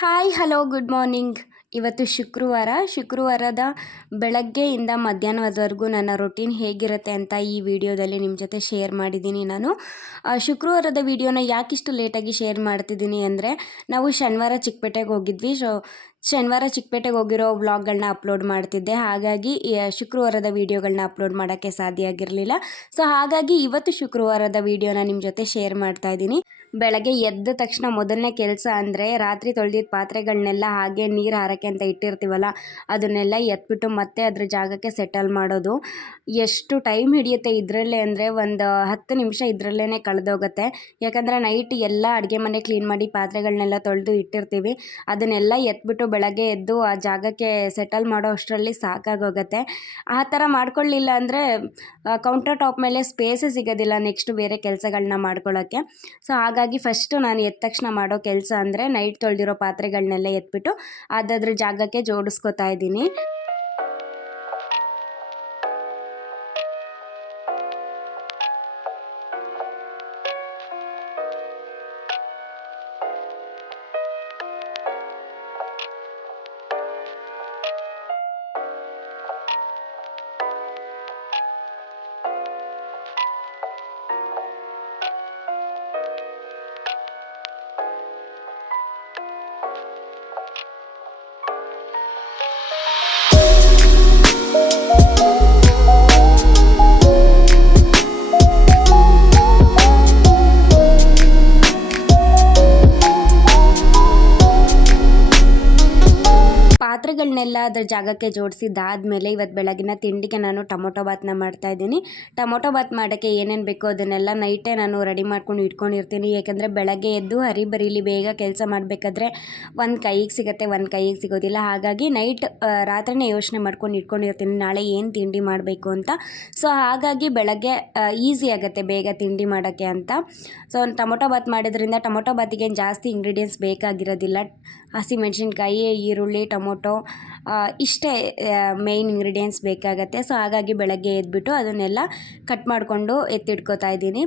Hi hello good morning ಇವತ್ತು ಶುಕ್ರವಾರ, ಶುಕ್ರವಾರದ ಬೆಳಗ್ಗೆಯಿಂದ ಮಧ್ಯಾಹ್ನದವರೆಗೂ ನನ್ನ ರೊಟೀನ್ ಹೇಗಿರುತ್ತೆ ಅಂತ ಈ ವಿಡಿಯೋದಲ್ಲಿ ನಿಮ್ಮ ಜೊತೆ ಶೇರ್ ಮಾಡಿದ್ದೀನಿ ನಾನು. ಶುಕ್ರವಾರದ ವಿಡಿಯೋನ ಯಾಕಿಷ್ಟು ಲೇಟಾಗಿ ಶೇರ್ ಮಾಡ್ತಿದ್ದೀನಿ ಅಂದರೆ, ನಾವು ಶನಿವಾರ ಚಿಕ್ಕಪೇಟೆಗೆ ಹೋಗಿದ್ವಿ. ಸೊ ಶನಿವಾರ ಚಿಕ್ಕಪೇಟೆಗೆ ಹೋಗಿರೋ ವ್ಲಾಗ್ಗಳನ್ನ ಅಪ್ಲೋಡ್ ಮಾಡ್ತಿದ್ದೆ. ಹಾಗಾಗಿ ಶುಕ್ರವಾರದ ವೀಡಿಯೋಗಳನ್ನ ಅಪ್ಲೋಡ್ ಮಾಡೋಕ್ಕೆ ಸಾಧ್ಯ ಆಗಿರಲಿಲ್ಲ. ಸೊ, ಹಾಗಾಗಿ ಇವತ್ತು ಶುಕ್ರವಾರದ ವೀಡಿಯೋನ ನಿಮ್ಮ ಜೊತೆ ಶೇರ್ ಮಾಡ್ತಾ ಇದ್ದೀನಿ. ಬೆಳಗ್ಗೆ ಎದ್ದ ತಕ್ಷಣ ಮೊದಲನೇ ಕೆಲಸ ಅಂದರೆ, ರಾತ್ರಿ ತೊಳೆದಿದ್ದ ಪಾತ್ರೆಗಳನ್ನೆಲ್ಲ ಹಾಗೆ ನೀರು ಹಾರಕ್ಕೆ ಅಂತ ಇಟ್ಟಿರ್ತೀವಲ್ಲ, ಅದನ್ನೆಲ್ಲ ಎತ್ಬಿಟ್ಟು ಮತ್ತೆ ಅದ್ರ ಜಾಗಕ್ಕೆ ಸೆಟಲ್ ಮಾಡೋದು. ಎಷ್ಟು ಟೈಮ್ ಹಿಡಿಯುತ್ತೆ ಇದರಲ್ಲೇ ಅಂದರೆ, ಒಂದು ಹತ್ತು ನಿಮಿಷ ಇದರಲ್ಲೇ ಕಳೆದೋಗುತ್ತೆ. ಯಾಕಂದರೆ ನೈಟ್ ಎಲ್ಲ ಅಡುಗೆ ಮನೆ ಕ್ಲೀನ್ ಮಾಡಿ ಪಾತ್ರೆಗಳನ್ನೆಲ್ಲ ತೊಳೆದು ಇಟ್ಟಿರ್ತೀವಿ. ಅದನ್ನೆಲ್ಲ ಎತ್ಬಿಟ್ಟು ಬೆಳಗ್ಗೆ ಎದ್ದು ಆ ಜಾಗಕ್ಕೆ ಸೆಟಲ್ ಮಾಡೋ ಅಷ್ಟರಲ್ಲಿ ಸಾಕಾಗೋಗುತ್ತೆ. ಆ ಥರ ಮಾಡ್ಕೊಳ್ಳಿಲ್ಲ ಅಂದರೆ ಕೌಂಟರ್ ಟಾಪ್ ಮೇಲೆ ಸ್ಪೇಸೇ ಸಿಗೋದಿಲ್ಲ ನೆಕ್ಸ್ಟ್ ಬೇರೆ ಕೆಲಸಗಳನ್ನ ಮಾಡ್ಕೊಳ್ಳೋಕ್ಕೆ ಸೊ ಹಾಗಾಗಿ ಫಸ್ಟು ನಾನು ಎದ್ದ ತಕ್ಷಣ ಮಾಡೋ ಕೆಲಸ ಅಂದರೆ ನೈಟ್ ತೊಳೆದಿರೋ ಪಾತ್ರೆಗಳನ್ನೆಲ್ಲ ಎತ್ಬಿಟ್ಟು ಅದಾದ್ರ ಜಾಗಕ್ಕೆ ಜೋಡಿಸ್ಕೊತಾ ಇದ್ದೀನಿ. ಅದ್ರ ಜಾಗಕ್ಕೆ ಜೋಡಿಸಿದ್ದಾದಮೇಲೆ ಇವತ್ತು ಬೆಳಗಿನ ತಿಂಡಿಗೆ ನಾನು ಟೊಮೊಟೊ ಭಾತ್ನ ಮಾಡ್ತಾ ಇದ್ದೀನಿ. ಟೊಮೊಟೊ ಬಾತ್ ಮಾಡೋಕ್ಕೆ ಏನೇನು ಬೇಕೋ ಅದನ್ನೆಲ್ಲ ನೈಟೇ ನಾನು ರೆಡಿ ಮಾಡ್ಕೊಂಡು ಇಟ್ಕೊಂಡಿರ್ತೀನಿ. ಏಕೆಂದರೆ ಬೆಳಗ್ಗೆ ಎದ್ದು ಹರಿಬರಿಲಿ ಬೇಗ ಕೆಲಸ ಮಾಡಬೇಕಾದ್ರೆ ಒಂದು ಕೈಗೆ ಸಿಗುತ್ತೆ, ಒಂದು ಕೈಗೆ ಸಿಗೋದಿಲ್ಲ. ಹಾಗಾಗಿ ನೈಟ್ ರಾತ್ರಿನೇ ಯೋಚನೆ ಮಾಡ್ಕೊಂಡು ಇಟ್ಕೊಂಡಿರ್ತೀನಿ. ನಾಳೆ ಏನು ತಿಂಡಿ ಮಾಡಬೇಕು ಅಂತ. ಸೊ, ಹಾಗಾಗಿ ಬೆಳಗ್ಗೆ ಈಸಿ ಆಗುತ್ತೆ ಬೇಗ ತಿಂಡಿ ಮಾಡೋಕ್ಕೆ ಅಂತ. ಸೊ ಟೊಮೊಟೊ ಬಾತ್ ಮಾಡೋದ್ರಿಂದ ಟೊಮೊಟೊ ಏನು ಜಾಸ್ತಿ ಇಂಗ್ರೀಡಿಯೆಂಟ್ಸ್ ಬೇಕಾಗಿರೋದಿಲ್ಲ. ಹಸಿಮೆಣಸಿನ್ಕಾಯಿ ಈರುಳ್ಳಿ, ಟೊಮೊಟೊ ಇಷ್ಟೇ ಮೇಯ್ನ್ ಇಂಗ್ರೀಡಿಯೆಂಟ್ಸ್ ಬೇಕಾಗತ್ತೆ. ಸೊ ಹಾಗಾಗಿ ಬೆಳಗ್ಗೆ ಎದ್ಬಿಟ್ಟು ಅದನ್ನೆಲ್ಲ ಕಟ್ ಮಾಡಿಕೊಂಡು ಎತ್ತಿಟ್ಕೋತಾ ಇದ್ದೀನಿ.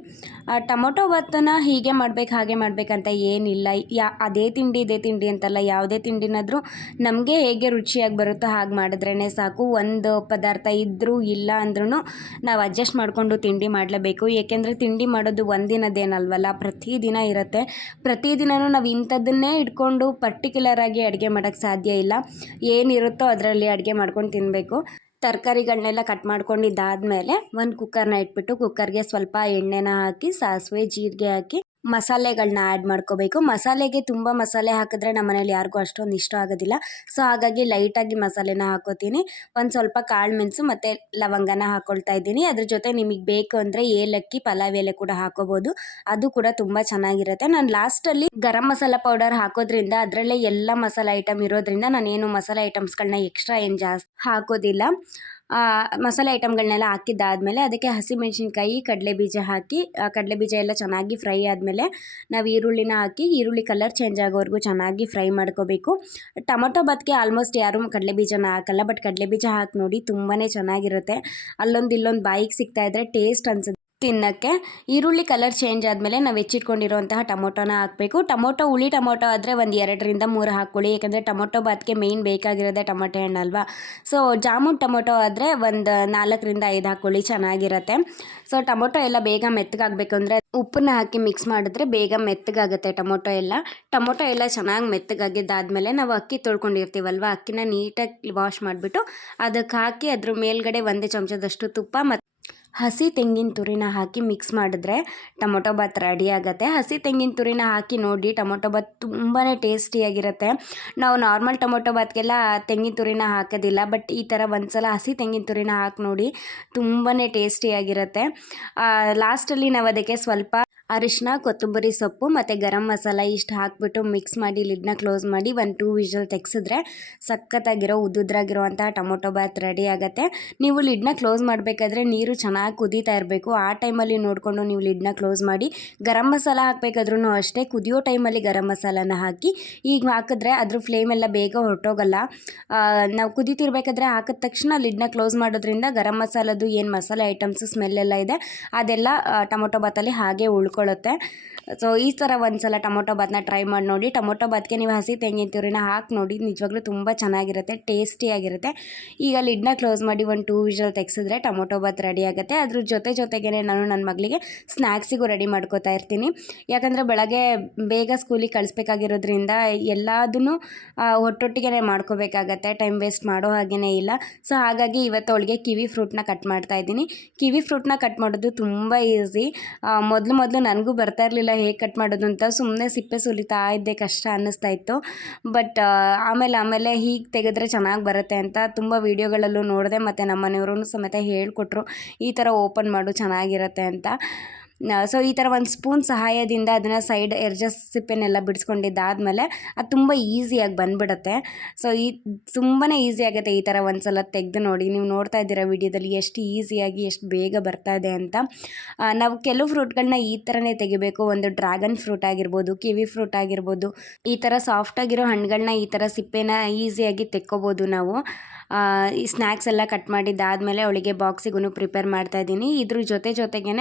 ಟೊಮೊಟೊ ಭತ್ತನ ಹೀಗೆ ಮಾಡ್ಬೇಕು, ಹಾಗೆ ಮಾಡಬೇಕಂತ ಏನಿಲ್ಲ. ಯಾ, ಅದೇ ತಿಂಡಿ, ಇದೇ ತಿಂಡಿ ಅಂತಲ್ಲ, ಯಾವುದೇ ತಿಂಡಿನಾದರೂ ನಮಗೆ ಹೇಗೆ ರುಚಿಯಾಗಿ ಬರುತ್ತೋ ಹಾಗೆ ಮಾಡಿದ್ರೇ ಸಾಕು. ಒಂದು ಪದಾರ್ಥ ಇದ್ದರೂ ಇಲ್ಲ ಅಂದ್ರೂ ನಾವು ಅಡ್ಜಸ್ಟ್ ಮಾಡಿಕೊಂಡು ತಿಂಡಿ ಮಾಡಲೇಬೇಕು. ಏಕೆಂದರೆ ತಿಂಡಿ ಮಾಡೋದು ಒಂದಿನದೇನಲ್ವಲ್ಲ, ಪ್ರತಿದಿನ ಇರುತ್ತೆ. ಪ್ರತಿದಿನವೂ ನಾವು ಇಂಥದ್ದನ್ನೇ ಇಟ್ಕೊಂಡು ಪರ್ಟಿಕ್ಯುಲರ್ ಆಗಿ ಅಡುಗೆ ಮಾಡೋಕ್ಕೆ ಸಾಧ್ಯ ಇಲ್ಲ. ಏನಿರುತ್ತೋ ಅದರಲ್ಲಿ ಅಡುಗೆ ಮಾಡ್ಕೊಂಡು ತಿನ್ನಬೇಕು ತರಕಾರಿಗಳನ್ನೆಲ್ಲ ಕಟ್ ಮಾಡ್ಕೊಂಡಿದ್ದಾದಮೇಲೆ ಒಂದು ಕುಕ್ಕರ್ನ ಇಟ್ಬಿಟ್ಟು ಕುಕ್ಕರ್ಗೆ ಸ್ವಲ್ಪ ಎಣ್ಣೆನ ಹಾಕಿ, ಸಾಸಿವೆ, ಜೀರಿಗೆ ಹಾಕಿ ಮಸಾಲೆಗಳನ್ನ ಆ್ಯಡ್ ಮಾಡ್ಕೋಬೇಕು. ಮಸಾಲೆಗೆ ತುಂಬ ಮಸಾಲೆ ಹಾಕಿದ್ರೆ ನಮ್ಮ ಮನೇಲಿ ಯಾರಿಗೂ ಅಷ್ಟೊಂದು ಇಷ್ಟ ಆಗೋದಿಲ್ಲ. ಸೊ ಹಾಗಾಗಿ ಲೈಟಾಗಿ ಮಸಾಲೆನ ಹಾಕೋತೀನಿ. ಒಂದು ಸ್ವಲ್ಪ ಕಾಳು ಮೆಣಸು ಮತ್ತು ಲವಂಗನ ಹಾಕ್ಕೊಳ್ತಾ ಇದ್ದೀನಿ. ಅದ್ರ ಜೊತೆ ನಿಮಗೆ ಬೇಕು ಅಂದರೆ ಏಲಕ್ಕಿ, ಪಲಾವ್ ಎಲೆ ಕೂಡ ಹಾಕೋಬೋದು. ಅದು ಕೂಡ ತುಂಬ ಚೆನ್ನಾಗಿರುತ್ತೆ. ನಾನು ಲಾಸ್ಟಲ್ಲಿ ಗರಂ ಮಸಾಲ ಪೌಡರ್ ಹಾಕೋದ್ರಿಂದ ಅದರಲ್ಲೇ ಎಲ್ಲ ಮಸಾಲೆ ಐಟಮ್ ಇರೋದ್ರಿಂದ ನಾನೇನು ಮಸಾಲೆ ಐಟಮ್ಸ್ಗಳನ್ನ ಎಕ್ಸ್ಟ್ರಾ ಏನು ಜಾಸ್ತಿ ಹಾಕೋದಿಲ್ಲ. ಮಸಾಲೆ ಐಟಮ್ಗಳನ್ನೆಲ್ಲ ಹಾಕಿದ್ದಾದಮೇಲೆ ಅದಕ್ಕೆ ಹಸಿಮೆಣಸಿನ್ಕಾಯಿ ಕಡಲೆ ಬೀಜ ಹಾಕಿ ಕಡಲೆ ಬೀಜ ಎಲ್ಲ ಚೆನ್ನಾಗಿ ಫ್ರೈ ಆದಮೇಲೆ ನಾವು ಈರುಳ್ಳಿನ ಹಾಕಿ, ಈರುಳ್ಳಿ ಕಲರ್ ಚೇಂಜ್ ಆಗೋವರೆಗೂ ಚೆನ್ನಾಗಿ ಫ್ರೈ ಮಾಡ್ಕೋಬೇಕು. ಟೊಮೊಟೊ ಬಾತ್ಗೆ ಆಲ್ಮೋಸ್ಟ್ ಯಾರೂ ಕಡಲೆಬೀಜನ ಹಾಕಲ್ಲ, ಬಟ್ ಕಡಲೆ ಬೀಜ ಹಾಕಿ ನೋಡಿ ತುಂಬಾ ಚೆನ್ನಾಗಿರುತ್ತೆ. ಅಲ್ಲೊಂದು ಇಲ್ಲೊಂದು ಬಾಯಿಗೆ ಸಿಗ್ತಾ ಇದ್ರೆ ಟೇಸ್ಟ್ ಅನ್ಸುತ್ತೆ. ತಿನ್ನೋಕ್ಕೆ ಈರುಳ್ಳಿ ಕಲರ್ ಚೇಂಜ್ ಆದಮೇಲೆ ನಾವು ಹೆಚ್ಚಿಟ್ಕೊಂಡಿರುವಂತಹ ಟೊಮೊಟೊನ ಹಾಕಬೇಕು. ಟೊಮೊಟೊ ಹುಳಿ ಟೊಮೊಟೊ ಆದರೆ ಒಂದು ಎರಡರಿಂದ ಮೂರು ಹಾಕ್ಕೊಳ್ಳಿ. ಯಾಕಂದರೆ ಟೊಮೊಟೊ ಬಾತ್ಗೆ ಮೇಯ್ನ್ ಬೇಕಾಗಿರೋದೇ ಟೊಮೊಟೊ ಹಣ್ಣಲ್ವಾ ಸೊ ಜಾಮೂನ್ ಟೊಮೊಟೊ ಆದರೆ ಒಂದು ನಾಲ್ಕರಿಂದ ಐದು ಹಾಕ್ಕೊಳ್ಳಿ, ಚೆನ್ನಾಗಿರುತ್ತೆ. ಸೊ ಟೊಮೊಟೊ ಎಲ್ಲ ಬೇಗ ಮೆತ್ತಗಾಗಬೇಕು ಅಂದರೆ ಉಪ್ಪನ್ನ ಹಾಕಿ ಮಿಕ್ಸ್ ಮಾಡಿದ್ರೆ ಬೇಗ ಮೆತ್ತಗಾಗುತ್ತೆ ಟೊಮೊಟೊ ಎಲ್ಲ. ಟೊಮೊಟೊ ಎಲ್ಲ ಚೆನ್ನಾಗಿ ಮೆತ್ತಗಾಗಿದ್ದಾದಮೇಲೆ ನಾವು ಅಕ್ಕಿ ತೊಳ್ಕೊಂಡಿರ್ತೀವಲ್ವ? ಅಕ್ಕಿನ ನೀಟಾಗಿ ವಾಶ್ ಮಾಡಿಬಿಟ್ಟು ಅದಕ್ಕೆ ಹಾಕಿ ಅದ್ರ ಮೇಲ್ಗಡೆ ಒಂದೇ ಚಮಚದಷ್ಟು ತುಪ್ಪ ಮತ್ತು ಹಸಿ ತೆಂಗಿನ ತುರಿನ ಹಾಕಿ ಮಿಕ್ಸ್ ಮಾಡಿದ್ರೆ ಟೊಮೊಟೊ ಬಾತ್ ರೆಡಿ ಆಗುತ್ತೆ. ಹಸಿ ತೆಂಗಿನ ತುರಿನ ಹಾಕಿ ನೋಡಿ ಟೊಮೊಟೊ ಬಾತ್ ತುಂಬಾ ಟೇಸ್ಟಿಯಾಗಿರುತ್ತೆ ನಾವು ನಾರ್ಮಲ್ ಟೊಮೊಟೊ ಬಾತ್ಗೆಲ್ಲ ತೆಂಗಿನ ತುರಿನ ಹಾಕೋದಿಲ್ಲ ಬಟ್ ಈ ಥರ ಒಂದ್ಸಲ ಹಸಿ ತೆಂಗಿನ ತುರಿನ ಹಾಕಿ ನೋಡಿ ತುಂಬಾ ಟೇಸ್ಟಿಯಾಗಿರುತ್ತೆ ಲಾಸ್ಟಲ್ಲಿ ನಾವು ಅದಕ್ಕೆ ಸ್ವಲ್ಪ ಅರಿಶಿನ, ಕೊತ್ತಂಬರಿ ಸೊಪ್ಪು ಮತ್ತು ಗರಂ ಮಸಾಲ ಇಷ್ಟು ಹಾಕ್ಬಿಟ್ಟು ಮಿಕ್ಸ್ ಮಾಡಿ ಲಿಡ್ನ ಕ್ಲೋಸ್ ಮಾಡಿ ಒಂದು ಟೂ ವಿಷಲ್ ತೆಗ್ಸಿದ್ರೆ ಸಖತ್ತಾಗಿರೋ ಉದ್ದುದ್ರಾಗಿರುವಂಥ ಟೊಮೊಟೊ ಬಾತ್ ರೆಡಿ ಆಗುತ್ತೆ. ನೀವು ಲಿಡ್ನ ಕ್ಲೋಸ್ ಮಾಡಬೇಕಾದ್ರೆ ನೀರು ಚೆನ್ನಾಗಿ ಕುದೀತಾ ಇರಬೇಕು. ಆ ಟೈಮಲ್ಲಿ ನೋಡಿಕೊಂಡು ನೀವು ಲಿಡ್ನ ಕ್ಲೋಸ್ ಮಾಡಿ, ಗರಂ ಮಸಾಲ ಹಾಕಬೇಕಾದ್ರೂ ಅಷ್ಟೇ ಕುದಿಯೋ ಟೈಮಲ್ಲಿ ಗರಂ ಮಸಾಲಾನ ಹಾಕಿ, ಈಗ ಹಾಕಿದ್ರೆ ಅದ್ರ ಫ್ಲೇಮ್ ಎಲ್ಲ ಬೇಗ ಹೊರಟೋಗಲ್ಲ. ನಾವು ಕುದೀತಿರ್ಬೇಕಾದ್ರೆ ಹಾಕಿದ ತಕ್ಷಣ ಲಿಡ್ನ ಕ್ಲೋಸ್ ಮಾಡೋದ್ರಿಂದ ಗರಂ ಮಸಾಲದ್ದು ಏನು ಮಸಾಲೆ ಐಟಮ್ಸು ಸ್ಮೆಲ್ ಎಲ್ಲ ಇದೆ, ಅದೆಲ್ಲ ಟೊಮೊಟೊ ಬಾತಲ್ಲಿ ಹಾಗೆ ಉಳ್ಕೊಳ್ಳುತ್ತೆ ಉಳ್ಕೊಳ್ಳುತ್ತೆ ಸೊ ಈ ಥರ ಒಂದ್ಸಲ ಟೊಮೊಟೊ ಬಾತ್ನ ಟ್ರೈ ಮಾಡಿ ನೋಡಿ. ಟೊಮೊಟೊ ಬಾತ್ಗೆ ನೀವು ಹಸಿ ತೆಂಗಿನ ತುರಿನ ಹಾಕಿ ನೋಡಿ. ನಿಜವಾಗ್ಲೂ ತುಂಬ ಚೆನ್ನಾಗಿರುತ್ತೆ ಟೇಸ್ಟಿಯಾಗಿರುತ್ತೆ ಈಗ ಲಿಡ್ನ ಕ್ಲೋಸ್ ಮಾಡಿ ಒಂದು ಟೂ ವಿಷಲ್ ತೆಗ್ಸಿದ್ರೆ ಟೊಮೊಟೊ ಬಾತ್ ರೆಡಿ ಆಗುತ್ತೆ. ಅದ್ರ ಜೊತೆ ಜೊತೆಗೇ ನಾನು ನನ್ನ ಮಗಳಿಗೆ ಸ್ನ್ಯಾಕ್ಸಿಗೂ ರೆಡಿ ಮಾಡ್ಕೋತಾ ಇರ್ತೀನಿ. ಯಾಕಂದರೆ ಬೆಳಗ್ಗೆ ಬೇಗ ಸ್ಕೂಲಿಗೆ ಕಳಿಸ್ಬೇಕಾಗಿರೋದ್ರಿಂದ ಎಲ್ಲದೂ ಒಟ್ಟೊಟ್ಟಿಗೆ ಮಾಡ್ಕೋಬೇಕಾಗತ್ತೆ. ಟೈಮ್ ವೇಸ್ಟ್ ಮಾಡೋ ಹಾಗೇ ಇಲ್ಲ. ಸೊ ಹಾಗಾಗಿ ಇವತ್ತು ಅವಳಿಗೆ ಕಿವಿ ಫ್ರೂಟ್ನ ಕಟ್ ಮಾಡ್ತಾ ಇದ್ದೀನಿ. ಕಿವಿ ಫ್ರೂಟ್ನ ಕಟ್ ಮಾಡೋದು ತುಂಬ ಈಸಿ ಮೊದಲು ಮೊದಲು ನನಗೂ ಬರ್ತಾ ಇರಲಿಲ್ಲ ಹೇಗೆ ಕಟ್ ಮಾಡೋದು ಅಂತ ಸುಮ್ಮನೆ ಸಿಪ್ಪೆ ಸುಲಿತಾ ಇದ್ದೆ ಕಷ್ಟ ಅನ್ನಿಸ್ತಾ ಇತ್ತು. ಬಟ್ ಆಮೇಲೆ ಆಮೇಲೆ ಹೀಗೆ ತೆಗೆದ್ರೆ ಚೆನ್ನಾಗಿ ಬರುತ್ತೆ ಅಂತ ತುಂಬ ವೀಡಿಯೋಗಳಲ್ಲೂ ನೋಡಿದೆ ಮತ್ತು ನಮ್ಮ ಮನೆಯವ್ರೂ ಸಮೇತ ಹೇಳಿಕೊಟ್ರು, ಈ ಥರ ಓಪನ್ ಮಾಡು ಚೆನ್ನಾಗಿರುತ್ತೆ ಅಂತ. ಸೊ ಈ ಥರ ಒಂದು ಸ್ಪೂನ್ ಸಹಾಯದಿಂದ ಅದನ್ನು ಸೈಡ್ ಎರ್ಜಸ್ ಸಿಪ್ಪೆನೆಲ್ಲ ಬಿಡಿಸ್ಕೊಂಡಿದ್ದಾದಮೇಲೆ ಅದು ತುಂಬ ಈಸಿಯಾಗಿ ಬಂದ್ಬಿಡುತ್ತೆ. ಸೊ ಈ ತುಂಬಾ ಈಸಿ ಆಗುತ್ತೆ ಈ ಥರ ಒಂದು ಸಲ ತೆಗೆದು ನೋಡಿ. ನೀವು ನೋಡ್ತಾ ಇದ್ದೀರಾ ವಿಡಿಯೋದಲ್ಲಿ ಎಷ್ಟು ಈಸಿಯಾಗಿ ಎಷ್ಟು ಬೇಗ ಬರ್ತಾ ಇದೆ ಅಂತ. ನಾವು ಕೆಲವು ಫ್ರೂಟ್ಗಳನ್ನ ಈ ಥರನೇ ತೆಗಿಬೇಕು. ಒಂದು ಡ್ರ್ಯಾಗನ್ ಫ್ರೂಟ್ ಆಗಿರ್ಬೋದು, ಕಿವಿ ಫ್ರೂಟ್ ಆಗಿರ್ಬೋದು, ಈ ಥರ ಸಾಫ್ಟಾಗಿರೋ ಹಣ್ಣುಗಳನ್ನ ಈ ಥರ ಸಿಪ್ಪೆನ ಈಸಿಯಾಗಿ ತೆಕ್ಕೋಬೋದು ನಾವು. ಈ ಸ್ನ್ಯಾಕ್ಸ್ ಎಲ್ಲ ಕಟ್ ಮಾಡಿದ್ದಾದಮೇಲೆ ಅವಳಿಗೆ ಬಾಕ್ಸಿಗೂ ಪ್ರಿಪೇರ್ ಮಾಡ್ತಾ ಇದ್ದೀನಿ. ಇದ್ರ ಜೊತೆ ಜೊತೆಗೇ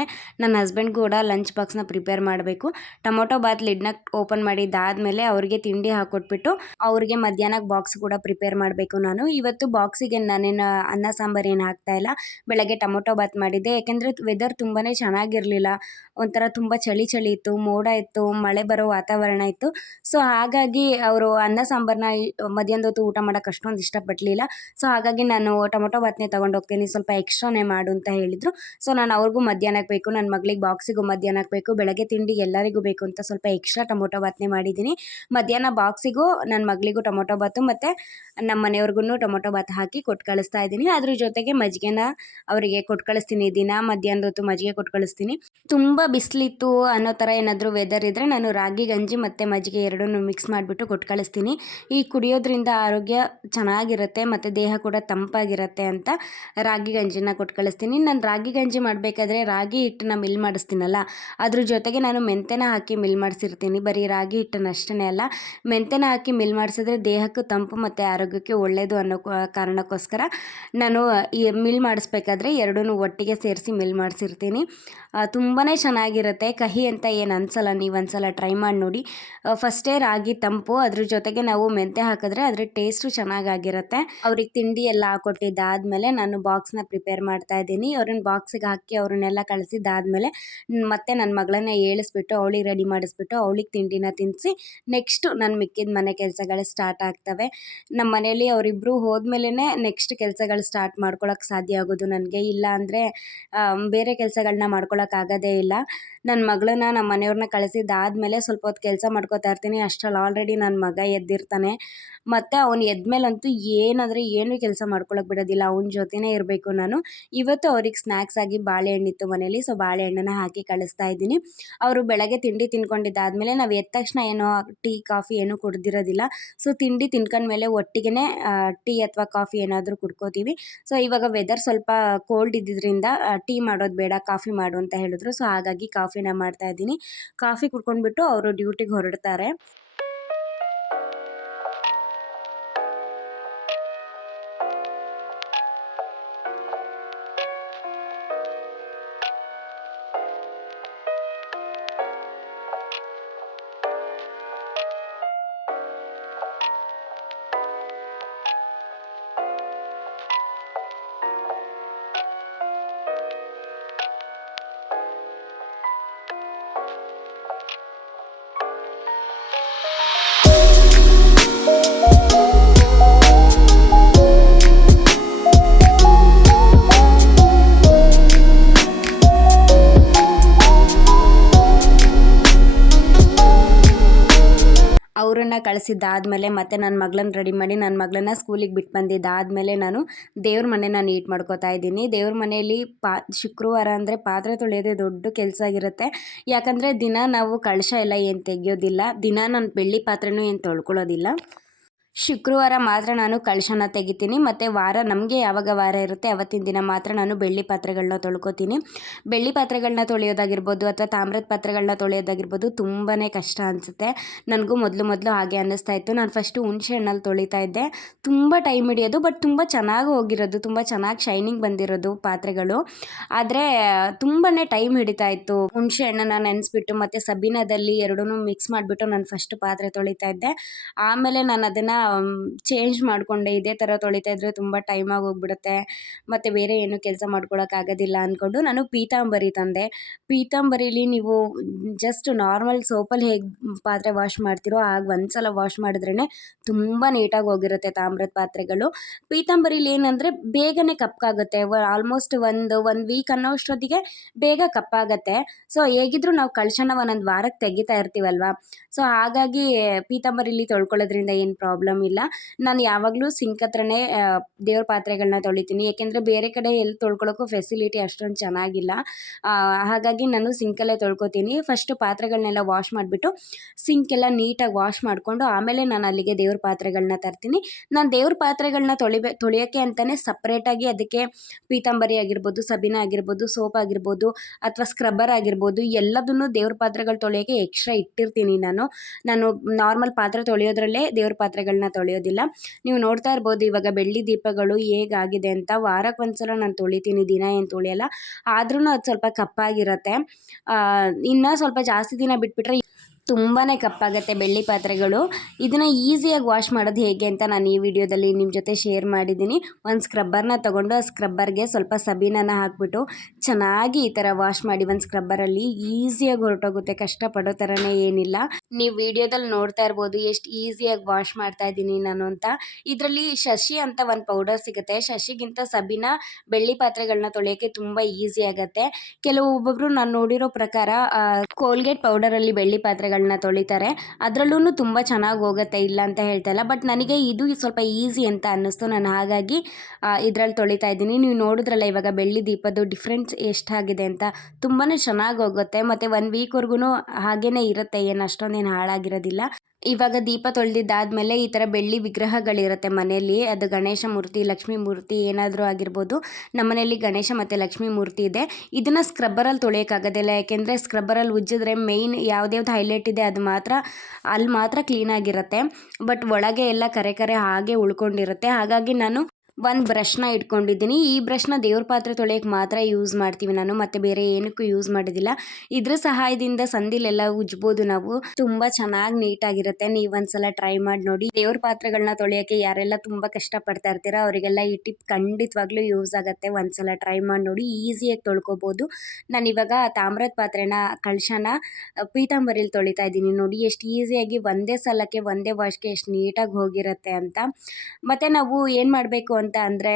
ನನ್ನ ಹಸ್ಬೆಂಡ್ ಕೂಡ ಲಂಚ್ ಬಾಕ್ಸ್ನ ಪ್ರಿಪೇರ್ ಮಾಡಬೇಕು. ಟೊಮೊಟೊ ಬಾತ್ ಲಿಡ್ನ ಓಪನ್ ಮಾಡಿದ್ದಾದಮೇಲೆ ಅವ್ರಿಗೆ ತಿಂಡಿ ಹಾಕೊಟ್ಬಿಟ್ಟು ಅವ್ರಿಗೆ ಮಧ್ಯಾಹ್ನಕ್ಕೆ ಬಾಕ್ಸ್ ಕೂಡ ಪ್ರಿಪೇರ್ ಮಾಡಬೇಕು ನಾನು. ಇವತ್ತು ಬಾಕ್ಸಿಗೆ ನಾನೇನು, ಅನ್ನ, ಸಾಂಬಾರು ಏನು ಹಾಕ್ತಾ ಇಲ್ಲ. ಬೆಳಗ್ಗೆ ಟೊಮೊಟೊ ಬಾತ್ ಮಾಡಿದ್ದೆ. ಯಾಕೆಂದರೆ ವೆದರ್ ತುಂಬಾ ಚೆನ್ನಾಗಿರಲಿಲ್ಲ. ಒಂಥರ ತುಂಬ ಚಳಿ ಚಳಿ ಇತ್ತು, ಮೋಡ ಇತ್ತು, ಮಳೆ ಬರೋ ವಾತಾವರಣ ಇತ್ತು. ಸೊ ಹಾಗಾಗಿ ಅವರು ಅನ್ನ ಸಾಂಬಾರನ್ನ ಮಧ್ಯಾಹ್ನದ ಹೊತ್ತು ಊಟ ಮಾಡೋಕೆ ಅಷ್ಟೊಂದು ಇಷ್ಟಪಡಲಿಲ್ಲ. ಸೊ ಹಾಗಾಗಿ ನಾನು ಟೊಮೊಟೊ ಬಾತ್ನೇ ತೊಗೊಂಡೋಗ್ತೀನಿ ಸ್ವಲ್ಪ ಎಕ್ಸ್ಟ್ರಾನೇ ಮಾಡು ಅಂತ ಹೇಳಿದರು. ಸೊ ನಾನು ಅವ್ರಿಗೂ ಮಧ್ಯಾಹ್ನಕ್ಕೆ ಬೇಕು. ನನ್ನ ಮಗಳಿಗೆ ಬಾಕ್ಸಿಗೂ ಮಧ್ಯಾಹ್ನ ಹಾಕಬೇಕು, ಬೆಳಗ್ಗೆ ತಿಂಡಿ ಎಲ್ಲರಿಗೂ ಬೇಕು ಅಂತ ಸ್ವಲ್ಪ ಎಕ್ಸ್ಟ್ರಾ ಟೊಮೊಟೊ ಬಾತ್ನೆ ಮಾಡಿದ್ದೀನಿ. ಮಧ್ಯಾಹ್ನ ಬಾಕ್ಸಿಗೂ ನನ್ನ ಮಗಳಿಗೂ ಟೊಮೊಟೊ ಬಾತು ಮತ್ತು ನಮ್ಮ ಮನೆಯವ್ರಿಗೂ ಟೊಮೊಟೊ ಬಾತ್ ಹಾಕಿ ಕೊಟ್ಟು ಕಳಿಸ್ತಾ ಇದ್ದೀನಿ. ಅದ್ರ ಜೊತೆಗೆ ಮಜ್ಜಿಗೆನ ಅವರಿಗೆ ಕೊಟ್ಟು ಕಳಿಸ್ತೀನಿ ದಿನ, ಮಧ್ಯಾಹ್ನದ ಹೊತ್ತು ಮಜ್ಜಿಗೆ ಕೊಟ್ಟು ಕಳಿಸ್ತೀನಿ. ತುಂಬ ಬಿಸಿಲಿತ್ತು ಅನ್ನೋ ಥರ ಏನಾದರೂ ವೆದರ್ ಇದ್ದರೆ ನಾನು ರಾಗಿ, ಗಂಜಿ ಮತ್ತು ಮಜ್ಜಿಗೆ ಎರಡನ್ನೂ ಮಿಕ್ಸ್ ಮಾಡಿಬಿಟ್ಟು ಕೊಟ್ಟು ಕಳಿಸ್ತೀನಿ. ಈ ಕುಡಿಯೋದ್ರಿಂದ ಆರೋಗ್ಯ ಚೆನ್ನಾಗಿರುತ್ತೆ ಮತ್ತು ದೇಹ ಕೂಡ ತಂಪಾಗಿರುತ್ತೆ ಅಂತ ರಾಗಿ, ಗಂಜಿನ ಕೊಟ್ಟು ಕಳಿಸ್ತೀನಿ. ನಾನು ರಾಗಿ, ಗಂಜಿ ಮಾಡಬೇಕಾದ್ರೆ ರಾಗಿ ಹಿಟ್ಟನ್ನ ಮಿಲ್ ಮಾಡಿಸ್ತೀನಲ್ಲ ಅದ್ರ ಜೊತೆಗೆ ನಾನು ಮೆಂತೆನ ಹಾಕಿ ಮಿಲ್ ಮಾಡಿಸಿರ್ತೀನಿ. ಬರೀ ರಾಗಿ ಹಿಟ್ಟನ್ನು ಅಷ್ಟೇ ಅಲ್ಲ. ಮೆಂತೆನ ಹಾಕಿ ಮಿಲ್ ಮಾಡಿಸಿದ್ರೆ ದೇಹಕ್ಕೂ ತಂಪು ಮತ್ತು ಆರೋಗ್ಯಕ್ಕೆ ಒಳ್ಳೆಯದು ಅನ್ನೋ ಕಾರಣಕ್ಕೋಸ್ಕರ ನಾನು, ಈ ಮಿಲ್ ಮಾಡಿಸ್ಬೇಕಾದ್ರೆ ಎರಡೂ ಒಟ್ಟಿಗೆ ಸೇರಿಸಿ ಮಿಲ್ ಮಾಡಿಸಿರ್ತೀನಿ. ತುಂಬಾ ಚೆನ್ನಾಗಿರುತ್ತೆ. ಕಹಿ ಅಂತ ಏನು ಅನಿಸಲ್ಲ. ನೀವು ಒಂದ್ಸಲ ಟ್ರೈ ಮಾಡಿ ನೋಡಿ. ಫಸ್ಟೇ ರಾಗಿ ತಂಪು. ಅದ್ರ ಜೊತೆಗೆ ನಾವು ಮೆಂತೆ ಹಾಕಿದ್ರೆ ಅದ್ರ ಟೇಸ್ಟು ಚೆನ್ನಾಗಾಗಿರುತ್ತೆ. ಅವ್ರಿಗೆ ತಿಂಡಿ ಎಲ್ಲ ಹಾಕೊಟ್ಟಿದ್ದಾದಮೇಲೆ ನಾನು ಬಾಕ್ಸ್ನ ಪ್ರಿಪೇರ್ ಮಾಡ್ತಾ ಇದ್ದೀನಿ. ಅವ್ರನ್ನ ಬಾಕ್ಸಿಗೆ ಹಾಕಿ ಅವ್ರನ್ನೆಲ್ಲ ಕಳಿಸಿದ್ದಾದಮೇಲೆ ಮತ್ತೆ ನನ್ನ ಮಗಳನ್ನ ಏಳಿಸ್ಬಿಟ್ಟು, ಅವಳಿಗೆ ರೆಡಿ ಮಾಡಿಸ್ಬಿಟ್ಟು, ಅವಳಿಗೆ ತಿಂಡಿನ ತಿನ್ನಿಸಿ ನೆಕ್ಸ್ಟು ನನ್ನ ಮಿಕ್ಕಿದ ಮನೆ ಕೆಲಸಗಳು ಸ್ಟಾರ್ಟ್ ಆಗ್ತವೆ. ನಮ್ಮ ಮನೇಲಿ ಅವರಿಬ್ಬರು ಹೋದ್ಮೇಲೆ ನೆಕ್ಸ್ಟ್ ಕೆಲಸಗಳು ಸ್ಟಾರ್ಟ್ ಮಾಡ್ಕೊಳ್ಳೋಕೆ ಸಾಧ್ಯ ಆಗೋದು ನನಗೆ. ಇಲ್ಲ ಅಂದರೆ ಬೇರೆ ಕೆಲಸಗಳನ್ನ ಮಾಡ್ಕೊಳ್ಳೋಕ್ಕಾಗೋದೇ ಇಲ್ಲ. ನನ್ನ ಮಗಳನ್ನ ನಮ್ಮ ಮನೆಯವ್ರನ್ನ ಕಳಿಸಿದ್ದಾದ್ಮೇಲೆ ಸ್ವಲ್ಪ ಹೊತ್ತು ಕೆಲಸ ಮಾಡ್ಕೋತಾ ಇರ್ತೀನಿ. ಅಷ್ಟರಲ್ಲಿ ಆಲ್ರೆಡಿ ನನ್ನ ಮಗ ಎದ್ದಿರ್ತಾನೆ. ಮತ್ತು ಅವ್ನು ಎದ್ಮೇಲಂತೂ ಏನಂದರೆ ಏನೂ ಕೆಲಸ ಮಾಡ್ಕೊಳಕ್ಕೆ ಬಿಡೋದಿಲ್ಲ. ಅವನ ಜೊತೆನೇ ಇರಬೇಕು ನಾನು. ಇವತ್ತು ಅವ್ರಿಗೆ ಸ್ನ್ಯಾಕ್ಸ್ ಆಗಿ ಬಾಳೆಹಣ್ಣಿತ್ತು ಮನೇಲಿ ಸೊ ಬಾಳೆಹಣ್ಣನ್ನ ಹಾಕಿ ಕಳಿಸ್ತಾ ಇದ್ದೀನಿ. ಅವರು ಬೆಳಗ್ಗೆ ತಿಂಡಿ ತಿನ್ಕೊಂಡಿದ್ದಾದಮೇಲೆ ನಾವು ಎದ್ದ ತಕ್ಷಣ ಏನೋ ಟೀ, ಕಾಫಿ ಏನೂ ಕುಡ್ದಿರೋದಿಲ್ಲ. ಸೊ, ತಿಂಡಿ ತಿನ್ಕೊಂಡ್ಮೇಲೆ ಒಟ್ಟಿಗೆ ಟೀ ಅಥವಾ ಕಾಫಿ ಏನಾದರೂ ಕುಡ್ಕೋತೀವಿ. ಸೊ, ಇವಾಗ ವೆದರ್ ಸ್ವಲ್ಪ ಕೋಲ್ಡ್ ಇದ್ದಿದ್ದರಿಂದ ಟೀ ಮಾಡೋದು ಬೇಡ, ಕಾಫಿ ಮಾಡು ಅಂತ ಹೇಳಿದ್ರು. ಸೊ, ಹಾಗಾಗಿ ಕಾಫಿನ ಮಾಡ್ತಾ ಇದ್ದೀನಿ. ಕಾಫಿ ಕುಡ್ಕೊಂಡ್ಬಿಟ್ಟು ಅವರು ಡ್ಯೂಟಿಗೆ ಹೊರಡ್ತಾರೆ. ಅವರನ್ನು ಕಳಿಸಿದ್ದಾದಮೇಲೆ ಮತ್ತೆ ನನ್ನ ಮಗಳನ್ನ ರೆಡಿ ಮಾಡಿ ನನ್ನ ಮಗಳನ್ನ ಸ್ಕೂಲಿಗೆ ಬಿಟ್ಟು ಬಂದಿದ್ದಾದಮೇಲೆ ನಾನು ದೇವ್ರ ಮನೆನ ನೀಟ್ ಮಾಡ್ಕೋತಾ ಇದ್ದೀನಿ. ದೇವ್ರ ಮನೆಯಲ್ಲಿ ಪಾ, ಶುಕ್ರವಾರ ಅಂದರೆ ಪಾತ್ರೆ ತೊಳೆಯೋದೇ ದೊಡ್ಡ ಕೆಲಸ ಆಗಿರುತ್ತೆ. ಯಾಕಂದರೆ ದಿನ ನಾವು ಕಳಶ ಎಲ್ಲ ಏನು ತೆಗೆಯೋದಿಲ್ಲ, ದಿನ ನಾನು ಬೆಳ್ಳಿ ಪಾತ್ರೆನೂ ಏನು ತೊಳ್ಕೊಳ್ಳೋದಿಲ್ಲ ಶುಕ್ರವಾರ ಮಾತ್ರ ನಾನು ಕಳಶನ ತೆಗಿತೀನಿ, ಮತ್ತು ವಾರ ನಮಗೆ ಯಾವಾಗ ವಾರ ಇರುತ್ತೆ ಅವತ್ತಿನ ದಿನ ಮಾತ್ರ ನಾನು ಬೆಳ್ಳಿ ಪಾತ್ರೆಗಳನ್ನ ತೊಳ್ಕೊತೀನಿ. ಬೆಳ್ಳಿ ಪಾತ್ರೆಗಳನ್ನ ತೊಳೆಯೋದಾಗಿರ್ಬೋದು ಅಥವಾ ತಾಮ್ರದ ಪಾತ್ರೆಗಳನ್ನ ತೊಳೆಯೋದಾಗಿರ್ಬೋದು ತುಂಬಾ ಕಷ್ಟ ಅನಿಸುತ್ತೆ. ನನಗೂ ಮೊದಲು ಮೊದಲು ಹಾಗೆ ಅನ್ನಿಸ್ತಾ ಇತ್ತು. ನಾನು ಫಸ್ಟು ಹುಣಸೆ ಹಣ್ಣಲ್ಲಿ ತೊಳಿತಾ ಇದ್ದೆ. ತುಂಬ ಟೈಮ್ ಹಿಡಿಯೋದು ಬಟ್ ತುಂಬ ಚೆನ್ನಾಗಿ ಹೋಗಿರೋದು, ತುಂಬ ಚೆನ್ನಾಗಿ ಶೈನಿಂಗ್ ಬಂದಿರೋದು ಪಾತ್ರೆಗಳು. ಆದರೆ ತುಂಬಾ ಟೈಮ್ ಹಿಡಿತಾ ಇತ್ತು. ಹುಣಸೆ ಹಣ್ಣನ್ನು ನೆನೆಸ್ಬಿಟ್ಟು, ಮತ್ತು ಸಬೀನದಲ್ಲಿ ಎರಡೂ ಮಿಕ್ಸ್ ಮಾಡಿಬಿಟ್ಟು ನಾನು ಫಸ್ಟ್ ಪಾತ್ರೆ ತೊಳಿತಾ ಇದ್ದೆ. ಆಮೇಲೆ ನಾನು ಅದನ್ನು ಚೇಂಜ್ ಮಾಡಿಕೊಂಡೆ, ಇದೇ ಥರ ತೊಳಿತಾ ಇದ್ದರೆ ತುಂಬ ಟೈಮಾಗಿ ಹೋಗ್ಬಿಡುತ್ತೆ ಮತ್ತು ಬೇರೆ ಏನು ಕೆಲಸ ಮಾಡ್ಕೊಳಕ್ಕಾಗೋದಿಲ್ಲ ಅಂದ್ಕೊಂಡು ನಾನು ಪೀತಾಂಬರಿ ತಂದೆ. ಪೀತಾಂಬರಿಲಿ ನೀವು ಜಸ್ಟ್ ನಾರ್ಮಲ್ ಸೋಪಲ್ಲಿ ಹೇಗೆ ಪಾತ್ರೆ ವಾಶ್ ಮಾಡ್ತೀರೋ, ಆಗ ಒಂದು ಸಲ ವಾಶ್ ಮಾಡಿದ್ರೇ ತುಂಬ ನೀಟಾಗಿ ಹೋಗಿರುತ್ತೆ ತಾಮ್ರದ ಪಾತ್ರೆಗಳು. ಪೀತಾಂಬರಿಲಿ ಏನಂದರೆ ಬೇಗನೆ ಕಪ್ಪಾಗುತ್ತೆ. ಆಲ್ಮೋಸ್ಟ್ ಒಂದು ಒಂದು ವೀಕ್ ಅನ್ನೋ ಅಷ್ಟೊತ್ತಿಗೆ ಬೇಗ ಕಪ್ಪಾಗತ್ತೆ. ಸೊ ಹೇಗಿದ್ರೂ ನಾವು ಕಳಶನ ಒಂದೊಂದು ವಾರಕ್ಕೆ ತೆಗಿತಾ ಇರ್ತೀವಲ್ವ? ಸೊ ಹಾಗಾಗಿ ಪೀತಾಂಬರಿಲಿ ತೊಳ್ಕೊಳ್ಳೋದ್ರಿಂದ ಏನು ಪ್ರಾಬ್ಲಮ್ ಇಲ್ಲ ನಾನು ಯಾವಾಗಲೂ ಸಿಂಕ್ ಹತ್ರನೇ ದೇವ್ರ ಪಾತ್ರೆಗಳನ್ನ ತೊಳಿತೀನಿ. ಏಕೆಂದರೆ ಬೇರೆ ಕಡೆ ಎಲ್ಲಿ ತೊಳ್ಕೊಳ್ಳೋಕ್ಕೂ ಫೆಸಿಲಿಟಿ ಅಷ್ಟೊಂದು ಚೆನ್ನಾಗಿಲ್ಲ. ಹಾಗಾಗಿ ನಾನು ಸಿಂಕಲ್ಲೇ ತೊಳ್ಕೊತೀನಿ. ಫಸ್ಟು ಪಾತ್ರೆಗಳನ್ನೆಲ್ಲ ವಾಶ್ ಮಾಡಿಬಿಟ್ಟು ಸಿಂಕೆಲ್ಲ ನೀಟಾಗಿ ವಾಶ್ ಮಾಡಿಕೊಂಡು, ಆಮೇಲೆ ನಾನು ಅಲ್ಲಿಗೆ ದೇವ್ರ ಪಾತ್ರೆಗಳನ್ನ ತರ್ತೀನಿ. ನಾನು ದೇವ್ರ ಪಾತ್ರೆಗಳನ್ನ ತೊಳಿಬೇ, ತೊಳೆಯೋಕ್ಕೆ ಅಂತಲೇ ಸಪ್ರೇಟಾಗಿ ಅದಕ್ಕೆ ಪೀತಾಂಬರಿ ಆಗಿರ್ಬೋದು, ಸಬೀನ ಆಗಿರ್ಬೋದು, ಸೋಪ್ ಆಗಿರ್ಬೋದು, ಅಥವಾ ಸ್ಕ್ರಬ್ಬರ್ ಆಗಿರ್ಬೋದು, ಎಲ್ಲದನ್ನು ದೇವ್ರ ಪಾತ್ರೆಗಳು ತೊಳೆಯೋಕ್ಕೆ ಎಕ್ಸ್ಟ್ರಾ ಇಟ್ಟಿರ್ತೀನಿ ನಾನು. ನಾನು ನಾರ್ಮಲ್ ಪಾತ್ರೆ ತೊಳೆಯೋದ್ರಲ್ಲೇ ದೇವ್ರ ಪಾತ್ರೆಗಳನ್ನ ತೊಳೆಯೋದಿಲ್ಲ. ನೀವು ನೋಡ್ತಾ ಇರ್ಬೋದು ಇವಾಗ ಬೆಳ್ಳಿ ದೀಪಗಳು ಹೇಗಾಗಿದೆ ಅಂತ ವಾರಕ್ಕೆ ಒಂದ್ಸಲ ನಾನು ತೊಳಿತೀನಿ, ದಿನ ಏನು ತೊಳೆಯಲ್ಲ. ಆದ್ರೂ ಅದು ಸ್ವಲ್ಪ ಕಪ್ಪಾಗಿರುತ್ತೆ. ಇನ್ನೂ ಸ್ವಲ್ಪ ಜಾಸ್ತಿ ದಿನ ಬಿಟ್ಬಿಟ್ರೆ ತುಂಬಾ ಕಪ್ಪಾಗತ್ತೆ ಬೆಳ್ಳಿ ಪಾತ್ರೆಗಳು. ಇದನ್ನು ಈಸಿಯಾಗಿ ವಾಶ್ ಮಾಡೋದು ಹೇಗೆ ಅಂತ ನಾನು ಈ ವಿಡಿಯೋದಲ್ಲಿ ನಿಮ್ಮ ಜೊತೆ ಶೇರ್ ಮಾಡಿದ್ದೀನಿ. ಒಂದು ಸ್ಕ್ರಬ್ಬರ್ನ ತೊಗೊಂಡು ಆ ಸ್ಕ್ರಬ್ಬರ್ಗೆ ಸ್ವಲ್ಪ ಸಬೀನನ ಹಾಕ್ಬಿಟ್ಟು ಚೆನ್ನಾಗಿ ಈ ಥರ ವಾಶ್ ಮಾಡಿ ಒಂದು ಸ್ಕ್ರಬ್ಬರಲ್ಲಿ ಈಸಿಯಾಗಿ ಹೊರಟೋಗುತ್ತೆ. ಕಷ್ಟಪಡೋ ಥರನೇ ಏನಿಲ್ಲ. ನೀವು ವಿಡಿಯೋದಲ್ಲಿ ನೋಡ್ತಾ ಇರ್ಬೋದು ಎಷ್ಟು ಈಸಿಯಾಗಿ ವಾಶ್ ಮಾಡ್ತಾ ಇದ್ದೀನಿ ನಾನು ಅಂತ. ಇದರಲ್ಲಿ ಶಶಿ ಅಂತ ಒಂದು ಪೌಡರ್ ಸಿಗುತ್ತೆ. ಶಶಿಗಿಂತ ಸಬೀನ ಬೆಳ್ಳಿ ಪಾತ್ರೆಗಳನ್ನ ತೊಳೆಯೋಕ್ಕೆ ತುಂಬ ಈಸಿ ಆಗುತ್ತೆ. ಕೆಲವೊಬ್ಬೊಬ್ರು ನಾನು ನೋಡಿರೋ ಪ್ರಕಾರ ಕೋಲ್ಗೇಟ್ ಪೌಡರಲ್ಲಿ ಬೆಳ್ಳಿ ಪಾತ್ರೆ ಪಾತ್ರೆಗಳನ್ನ ತೊಳಿತಾರೆ. ಅದರಲ್ಲೂ ತುಂಬ ಚೆನ್ನಾಗಿ ಹೋಗುತ್ತೆ ಇಲ್ಲ ಅಂತ ಹೇಳ್ತಾ ಇಲ್ಲ. ಬಟ್ ನನಗೆ ಇದು ಸ್ವಲ್ಪ ಈಸಿ ಅಂತ ಅನ್ನಿಸ್ತು ನಾನು ಹಾಗಾಗಿ ಇದರಲ್ಲಿ ತೊಳಿತಾ ಇದ್ದೀನಿ. ನೀವು ನೋಡಿದ್ರಲ್ಲ ಇವಾಗ ಬೆಳ್ಳಿ ದೀಪದ್ದು ಡಿಫ್ರೆನ್ಸ್ ಎಷ್ಟಾಗಿದೆ ಅಂತ. ತುಂಬಾ ಚೆನ್ನಾಗಿ ಹೋಗುತ್ತೆ. ಮತ್ತು ಒನ್ ವೀಕ್ವರೆಗೂ ಹಾಗೇ ಇರುತ್ತೆ. ಏನು ಅಷ್ಟೊಂದೇನು ಹಾಳಾಗಿರೋದಿಲ್ಲ. ಇವಾಗ ದೀಪ ತೊಳೆದಿದ್ದಾದಮೇಲೆ ಈ ಥರ ಬೆಳ್ಳಿ ವಿಗ್ರಹಗಳಿರುತ್ತೆ ಮನೆಯಲ್ಲಿ. ಅದು ಗಣೇಶ ಮೂರ್ತಿ, ಲಕ್ಷ್ಮೀ ಮೂರ್ತಿ ಏನಾದರೂ ಆಗಿರ್ಬೋದು. ನಮ್ಮ ಮನೆಯಲ್ಲಿ ಗಣೇಶ ಮತ್ತು ಲಕ್ಷ್ಮೀ ಮೂರ್ತಿ ಇದೆ. ಇದನ್ನು ಸ್ಕ್ರಬ್ಬರಲ್ಲಿ ತೊಳೆಯೋಕ್ಕಾಗೋದಿಲ್ಲ ಯಾಕೆಂದರೆ ಸ್ಕ್ರಬ್ಬರಲ್ಲಿ ಉಜ್ಜಿದ್ರೆ ಮೇಯ್ನ್ ಯಾವ್ದ್ಯಾವ್ದು ಹೈಲೈಟ್ ಇದೆ, ಅದು ಮಾತ್ರ, ಅಲ್ಲಿ ಮಾತ್ರ ಕ್ಲೀನಾಗಿರುತ್ತೆ ಬಟ್ ಒಳಗೆ ಎಲ್ಲ ಕರೆ ಕರೆ ಹಾಗೆ ಉಳ್ಕೊಂಡಿರುತ್ತೆ. ಹಾಗಾಗಿ ನಾನು ಒಂದು ಬ್ರಷ್ನ ಇಟ್ಕೊಂಡಿದ್ದೀನಿ. ಈ ಬ್ರಷ್ನ ದೇವ್ರ ಪಾತ್ರೆ ತೊಳೆಯೋಕೆ ಮಾತ್ರ ಯೂಸ್ ಮಾಡ್ತೀವಿ ನಾನು, ಮತ್ತೆ ಬೇರೆ ಏನಕ್ಕೂ ಯೂಸ್ ಮಾಡೋದಿಲ್ಲ. ಇದ್ರ ಸಹಾಯದಿಂದ ಸಂದಿಲೆಲ್ಲ ಉಜ್ಬೋದು ನಾವು. ತುಂಬ ಚೆನ್ನಾಗಿ ನೀಟಾಗಿರುತ್ತೆ. ನೀವು ಒಂದ್ಸಲ ಟ್ರೈ ಮಾಡಿ ನೋಡಿ. ದೇವ್ರ ಪಾತ್ರೆಗಳನ್ನ ತೊಳೆಯೋಕ್ಕೆ ಯಾರೆಲ್ಲ ತುಂಬ ಕಷ್ಟಪಡ್ತಾ ಇರ್ತೀರ ಅವರಿಗೆಲ್ಲ ಈ ಟಿಪ್ ಖಂಡಿತವಾಗ್ಲೂ ಯೂಸ್ ಆಗುತ್ತೆ. ಒಂದ್ಸಲ ಟ್ರೈ ಮಾಡಿ ನೋಡಿ. ಈಸಿಯಾಗಿ ತೊಳ್ಕೊಬೋದು. ನಾನು ಇವಾಗ ತಾಮ್ರದ ಪಾತ್ರೆನ, ಕಳಶನ, ಪೀತಾಂಬರಿಲಿ ತೊಳಿತಾ ಇದ್ದೀನಿ. ನೋಡಿ, ಎಷ್ಟು ಈಸಿಯಾಗಿ ಒಂದೇ ಸಲಕ್ಕೆ, ಒಂದೇ ವಾಶ್ಗೆ ಎಷ್ಟು ನೀಟಾಗಿ ಹೋಗಿರುತ್ತೆ ಅಂತ. ಮತ್ತು ನಾವು ಏನು ಮಾಡಬೇಕು ಅಂತ ಅಂದರೆ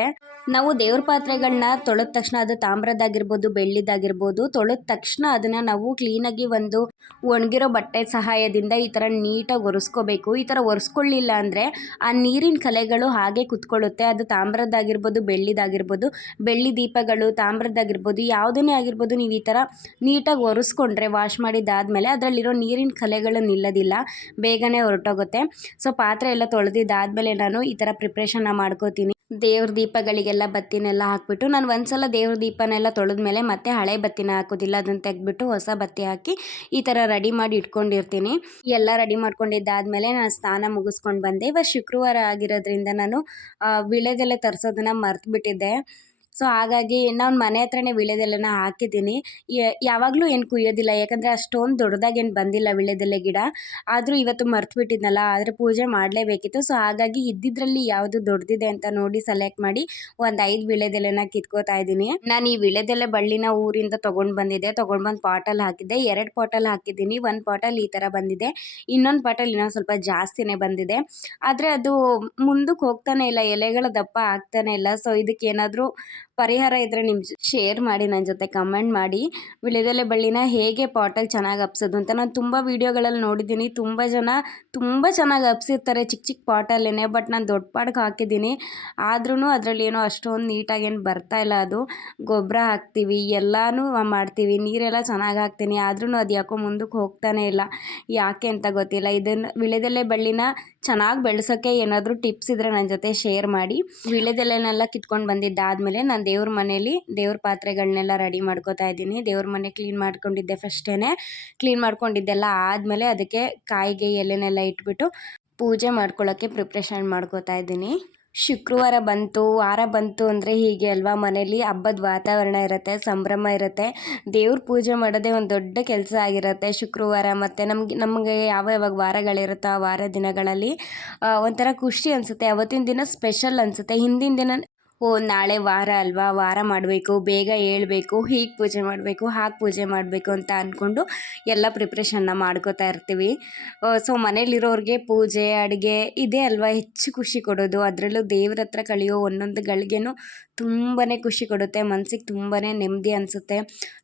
ನಾವು ದೇವ್ರ ಪಾತ್ರೆಗಳನ್ನ ತೊಳೆದ ತಕ್ಷಣ ಅದು ತಾಮ್ರದ್ದಾಗಿರ್ಬೋದು ಬೆಳ್ಳಿದಾಗಿರ್ಬೋದು ತೊಳೆದ ತಕ್ಷಣ ಅದನ್ನ ನಾವು ಕ್ಲೀನಾಗಿ ಒಂದು ಒಣಗಿರೋ ಬಟ್ಟೆ ಸಹಾಯದಿಂದ ಈ ಥರ ನೀಟಾಗಿ ಒರೆಸ್ಕೋಬೇಕು. ಈ ಥರ ಒರೆಸ್ಕೊಳ್ಳಿಲ್ಲ ಅಂದರೆ ಆ ನೀರಿನ ಕಲೆಗಳು ಹಾಗೆ ಕುತ್ಕೊಳ್ಳುತ್ತೆ. ಅದು ತಾಮ್ರದ್ದಾಗಿರ್ಬೋದು ಬೆಳ್ಳಿದಾಗಿರ್ಬೋದು ಬೆಳ್ಳಿ ದೀಪಗಳು, ತಾಮ್ರದ್ದಾಗಿರ್ಬೋದು, ಯಾವುದನ್ನೇ ಆಗಿರ್ಬೋದು ನೀವು ಈ ಥರ ನೀಟಾಗಿ ಒರೆಸ್ಕೊಂಡ್ರೆ ವಾಶ್ ಮಾಡಿದ್ದಾದಮೇಲೆ ಅದರಲ್ಲಿರೋ ನೀರಿನ ಕಲೆಗಳು ನಿಲ್ಲೋದಿಲ್ಲ, ಬೇಗನೆ ಹೊರಟೋಗುತ್ತೆ. ಸೊ ಪಾತ್ರೆ ಎಲ್ಲ ತೊಳೆದಿದ್ದಾದಮೇಲೆ ನಾನು ಈ ಥರ ಪ್ರಿಪ್ರೇಷನ್ನ ಮಾಡ್ಕೋತೀನಿ. ದೇವ್ರ ದೀಪಗಳಿಗೆಲ್ಲ ಬತ್ತಿನೆಲ್ಲ ಹಾಕ್ಬಿಟ್ಟು ನಾನು ಒಂದ್ಸಲ ದೇವ್ರ ದೀಪನೆಲ್ಲ ತೊಳೆದ ಮೇಲೆ ಮತ್ತೆ ಹಳೆ ಬತ್ತಿನ ಹಾಕೋದಿಲ್ಲ, ಅದನ್ನು ತೆಗೆದ್ಬಿಟ್ಟು ಹೊಸ ಬತ್ತಿ ಹಾಕಿ ಈ ಥರ ರೆಡಿ ಮಾಡಿ ಇಟ್ಕೊಂಡಿರ್ತೀನಿ. ಎಲ್ಲ ರೆಡಿ ಮಾಡ್ಕೊಂಡಿದ್ದಾದಮೇಲೆ ನಾನು ಸ್ನಾನ ಮುಗಿಸ್ಕೊಂಡು ಬಂದೆ. ಇವಾಗ ಶುಕ್ರವಾರ ಆಗಿರೋದ್ರಿಂದ ನಾನು ವಿಳೆದೆಲೆ ತರಿಸೋದನ್ನು ಮರ್ತುಬಿಟ್ಟಿದ್ದೆ. ಸೊ ಹಾಗಾಗಿ ನಾನು ಮನೆ ಹತ್ರನೇ ವೀಳ್ಯದೆಲೆನ ಹಾಕಿದ್ದೀನಿ. ಯಾವಾಗಲೂ ಏನು ಕುಯ್ಯೋದಿಲ್ಲ, ಯಾಕಂದರೆ ಅಷ್ಟೊಂದು ದೊಡ್ಡದಾಗೇನು ಬಂದಿಲ್ಲ ವೀಳ್ಯದೆಲೆ ಗಿಡ. ಆದರೂ ಇವತ್ತು ಮರ್ತು ಬಿಟ್ಟಿದ್ನಲ್ಲ, ಆದರೆ ಪೂಜೆ ಮಾಡಲೇಬೇಕಿತ್ತು. ಸೊ ಹಾಗಾಗಿ ಇದ್ದಿದ್ರಲ್ಲಿ ಯಾವುದು ದೊಡ್ಡದಿದೆ ಅಂತ ನೋಡಿ ಸೆಲೆಕ್ಟ್ ಮಾಡಿ ಒಂದು ಐದು ವೀಳ್ಯದೆಲೆನ ಕಿತ್ಕೋತಾ ಇದ್ದೀನಿ. ನಾನು ಈ ವೀಳ್ಯದೆಲೆ ಬಳ್ಳಿನ ಊರಿಂದ ತೊಗೊಂಡು ಬಂದಿದ್ದೆ. ತೊಗೊಂಡು ಬಂದು ಪಾಟಲ್ಲಿ ಹಾಕಿದ್ದೆ. ಎರಡು ಪಾಟಲ್ಲಿ ಹಾಕಿದ್ದೀನಿ. ಒಂದು ಪಾಟಲ್ಲಿ ಈ ಥರ ಬಂದಿದೆ. ಇನ್ನೊಂದು ಪಾಟಲ್ಲಿ ಇನ್ನೊಂದು ಸ್ವಲ್ಪ ಜಾಸ್ತಿನೇ ಬಂದಿದೆ. ಆದರೆ ಅದು ಮುಂದಕ್ಕೆ ಹೋಗ್ತಾನೆ ಇಲ್ಲ, ಎಲೆಗಳ ದಪ್ಪ ಆಗ್ತಾನೆ ಇಲ್ಲ. ಸೊ ಇದಕ್ಕೆ ಏನಾದರೂ ಪರಿಹಾರ ಇದ್ದರೆ ನಿಮ್ಮ ಶೇರ್ ಮಾಡಿ ನನ್ನ ಜೊತೆ ಕಮೆಂಟ್ ಮಾಡಿ. ವಿಳೆದೆಲೆ ಬಳ್ಳಿನ ಹೇಗೆ ಪಾಟಲ್ಲಿ ಚೆನ್ನಾಗಿ ಹಬ್ಸೋದು ಅಂತ. ನಾನು ತುಂಬ ವೀಡಿಯೋಗಳಲ್ಲಿ ನೋಡಿದ್ದೀನಿ. ತುಂಬ ಜನ ತುಂಬ ಚೆನ್ನಾಗಿ ಹಬ್ಸಿರ್ತಾರೆ ಚಿಕ್ಕ ಚಿಕ್ಕ ಪಾಟಲ್ಲೇ ಬಟ್ ನಾನು ದೊಡ್ಡ ಪಾಟ್ಗೆ ಹಾಕಿದ್ದೀನಿ. ಆದ್ರೂ ಅದರಲ್ಲಿ ಏನೋ ಅಷ್ಟೊಂದು ನೀಟಾಗೇನು ಬರ್ತಾ ಇಲ್ಲ ಅದು. ಗೊಬ್ಬರ ಹಾಕ್ತೀವಿ, ಎಲ್ಲನೂ ಮಾಡ್ತೀವಿ. ನೀರೆಲ್ಲ ಚೆನ್ನಾಗಿ ಹಾಕ್ತೀನಿ. ಆದ್ರೂ ಅದು ಯಾಕೋ ಮುಂದಕ್ಕೆ ಹೋಗ್ತಾನೆ ಇಲ್ಲ. ಯಾಕೆ ಅಂತ ಗೊತ್ತಿಲ್ಲ. ಇದನ್ನು ವಿಳೆದೆಲೆ ಬಳ್ಳಿನ ಚೆನ್ನಾಗಿ ಬೆಳೆಸೋಕ್ಕೆ ಏನಾದರೂ ಟಿಪ್ಸ್ ಇದ್ದರೆ ನನ್ನ ಜೊತೆ ಶೇರ್ ಮಾಡಿ. ವಿಳೆದೆಲೆನೆಲ್ಲ ಕಿತ್ಕೊಂಡು ಬಂದಿದ್ದಾದಮೇಲೆ ನಾನು ದೇವ್ರ ಮನೇಲಿ ದೇವ್ರ ಪಾತ್ರೆಗಳನ್ನೆಲ್ಲ ರೆಡಿ ಮಾಡ್ಕೋತಾ ಇದ್ದೀನಿ. ದೇವ್ರ ಮನೆ ಕ್ಲೀನ್ ಮಾಡ್ಕೊಂಡಿದ್ದೆ ಫಸ್ಟೇ ಕ್ಲೀನ್ ಮಾಡ್ಕೊಂಡಿದ್ದೆಲ್ಲ ಆದಮೇಲೆ ಅದಕ್ಕೆ ಕಾಯಿಗೆ ಎಲೆನೆಲ್ಲ ಇಟ್ಬಿಟ್ಟು ಪೂಜೆ ಮಾಡ್ಕೊಳ್ಳೋಕ್ಕೆ ಪ್ರಿಪ್ರೇಷನ್ ಮಾಡ್ಕೋತಾ ಇದ್ದೀನಿ. ಶುಕ್ರವಾರ ಬಂತು, ವಾರ ಬಂತು ಅಂದರೆ ಹೀಗೆ ಅಲ್ವಾ? ಮನೇಲಿ ಹಬ್ಬದ ವಾತಾವರಣ ಇರುತ್ತೆ, ಸಂಭ್ರಮ ಇರುತ್ತೆ. ದೇವ್ರ ಪೂಜೆ ಮಾಡೋದೇ ಒಂದು ದೊಡ್ಡ ಕೆಲಸ ಆಗಿರುತ್ತೆ ಶುಕ್ರವಾರ ಮತ್ತು ನಮಗೆ ನಮಗೆ ಯಾವ ಯಾವಾಗ ವಾರಗಳಿರುತ್ತೋ ಆ ವಾರ ದಿನಗಳಲ್ಲಿ. ಒಂಥರ ಖುಷಿ ಅನಿಸುತ್ತೆ. ಅವತ್ತಿನ ದಿನ ಸ್ಪೆಷಲ್ ಅನಿಸುತ್ತೆ. ಹಿಂದಿನ ದಿನ ಓ, ನಾಳೆ ವಾರ ಅಲ್ವಾ? ವಾರ ಮಾಡಬೇಕು, ಬೇಗ ಏಳಬೇಕು ಹೀಗೆ ಪೂಜೆ ಮಾಡಬೇಕು, ಹಾಗೆ ಪೂಜೆ ಮಾಡಬೇಕು ಅಂತ ಅಂದ್ಕೊಂಡು ಎಲ್ಲ ಪ್ರಿಪ್ರೇಷನ್ನ ಮಾಡ್ಕೋತಾ ಇರ್ತೀವಿ. ಸೊ ಮನೇಲಿರೋರಿಗೆ ಪೂಜೆ, ಅಡುಗೆ ಇದೇ ಅಲ್ವಾ ಹೆಚ್ಚು ಖುಷಿ ಕೊಡೋದು. ಅದರಲ್ಲೂ ದೇವ್ರ ಹತ್ರ ಕಳೆಯೋ ಒಂದೊಂದು ಗಳಿಗೆನು ತುಂಬಾ ಖುಷಿ ಕೊಡುತ್ತೆ. ಮನಸ್ಸಿಗೆ ತುಂಬಾ ನೆಮ್ಮದಿ ಅನಿಸುತ್ತೆ.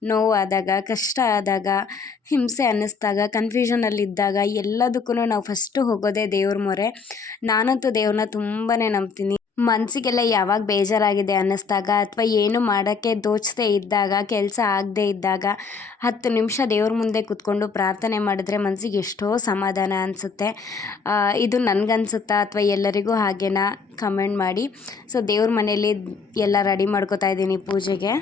ನೋವಾದಾಗ, ಕಷ್ಟ ಆದಾಗ, ಹಿಂಸೆ ಅನ್ನಿಸ್ದಾಗ ಕನ್ಫ್ಯೂಷನಲ್ಲಿದ್ದಾಗ ಎಲ್ಲದಕ್ಕೂ ನಾವು ಫಸ್ಟು ಹೋಗೋದೇ ದೇವ್ರ ಮೊರೆ. ನಾನಂತೂ ದೇವ್ರನ್ನ ತುಂಬಾ ನಂಬ್ತೀನಿ. ಮನಸ್ಸಿಗೆಲ್ಲ ಯಾವಾಗ ಬೇಜಾರಾಗಿದೆ ಅನ್ನಿಸ್ದಾಗ ಅಥವಾ ಏನು ಮಾಡೋಕ್ಕೆ ದೋಚದೆ ಇದ್ದಾಗ, ಕೆಲಸ ಆಗದೇ ಇದ್ದಾಗ ಹತ್ತು ನಿಮಿಷ ದೇವ್ರ ಮುಂದೆ ಕೂತ್ಕೊಂಡು ಪ್ರಾರ್ಥನೆ ಮಾಡಿದ್ರೆ ಮನಸ್ಸಿಗೆ ಎಷ್ಟೋ ಸಮಾಧಾನ ಅನಿಸುತ್ತೆ. ಇದು ನನಗನ್ಸುತ್ತಾ ಅಥವಾ ಎಲ್ಲರಿಗೂ ಹಾಗೇನಾ? ಕಮೆಂಟ್ ಮಾಡಿ. ಸೊ ದೇವ್ರ ಮನೇಲಿ ಎಲ್ಲ ರೆಡಿ ಮಾಡ್ಕೋತಾ ಇದ್ದೀನಿ ಪೂಜೆಗೆ.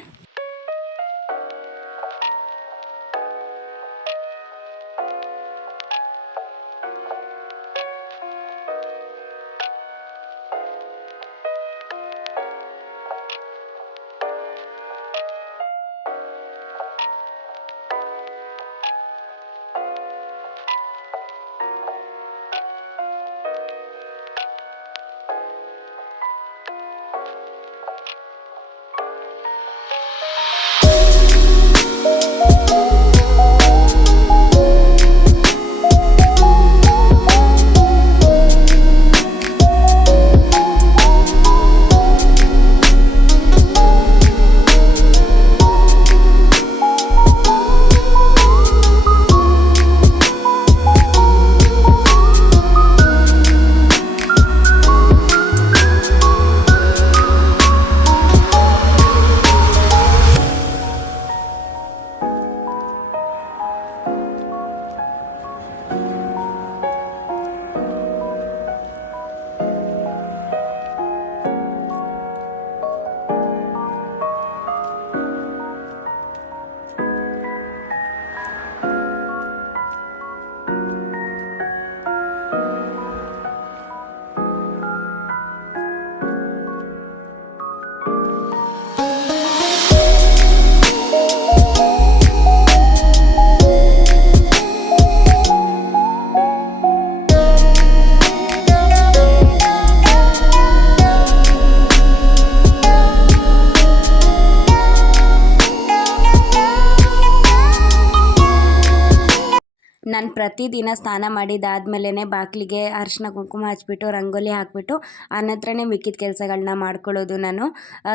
ಪ್ರತಿದಿನ ಸ್ನಾನ ಮಾಡಿದಾದ್ಮೇಲೆ ಬಾಗಿಲಿಗೆ ಅರಿಶಿನ ಕುಂಕುಮ ಹಚ್ಬಿಟ್ಟು, ರಂಗೋಲಿ ಹಾಕಿಬಿಟ್ಟು, ಆನಂತರನೇ ಮಿಕ್ಕಿದ ಕೆಲಸಗಳನ್ನ ಮಾಡ್ಕೊಳ್ಳೋದು ನಾನು.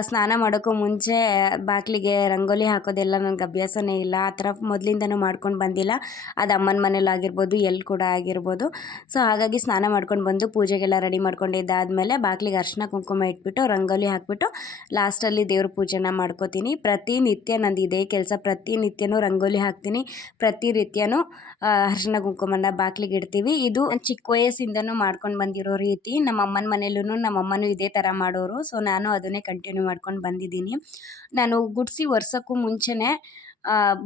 ಸ್ನಾನ ಮಾಡೋಕ್ಕೂ ಮುಂಚೆ ಬಾಗಿಲಿಗೆ ರಂಗೋಲಿ ಹಾಕೋದೆಲ್ಲ ನನಗೆ ಅಭ್ಯಾಸನೇ ಇಲ್ಲ. ಆ ಥರ ಮೊದಲಿಂದನೂ ಮಾಡ್ಕೊಂಡು ಬಂದಿಲ್ಲ. ಅದು ಅಮ್ಮನ ಮನೇಲಿ ಆಗಿರ್ಬೋದು ಎಲ್ಲಿ ಕೂಡ ಆಗಿರ್ಬೋದು. ಸೊ, ಹಾಗಾಗಿ ಸ್ನಾನ ಮಾಡ್ಕೊಂಡು ಬಂದು ಪೂಜೆಗೆಲ್ಲ ರೆಡಿ ಮಾಡ್ಕೊಂಡಿದ್ದಾದಮೇಲೆ ಬಾಗಿಲಿಗೆ ಅರಿಶಿನ ಕುಂಕುಮ ಇಟ್ಬಿಟ್ಟು, ರಂಗೋಲಿ ಹಾಕಿಬಿಟ್ಟು, ಲಾಸ್ಟಲ್ಲಿ ದೇವ್ರ ಪೂಜೆನ ಮಾಡ್ಕೋತೀನಿ. ಪ್ರತಿನಿತ್ಯ ನಂದು ಇದೇ ಕೆಲಸ. ಪ್ರತಿನಿತ್ಯನೂ ರಂಗೋಲಿ ಹಾಕ್ತೀನಿ. ಪ್ರತಿನಿತ್ಯನೂ ಅರ್ಶಿನ ಅರಿಶಿನ ಕುಂಕುಮನ ಬಾಗಿಲಿಗೆ ಇಡ್ತೀವಿ. ಇದು ಚಿಕ್ಕ ವಯಸ್ಸಿಂದನೂ ಮಾಡ್ಕೊಂಡು ಬಂದಿರೋ ರೀತಿ. ನಮ್ಮ ಅಮ್ಮನ ಮನೇಲೂ ನಮ್ಮ ಅಮ್ಮನೂ ಇದೇ ಥರ ಮಾಡೋರು. ಸೊ ನಾನು ಅದನ್ನೇ ಕಂಟಿನ್ಯೂ ಮಾಡ್ಕೊಂಡು ಬಂದಿದ್ದೀನಿ. ನಾನು ಗುಡಿಸಿ ಒರ್ಸೋಕ್ಕೂ ಮುಂಚೆನೇ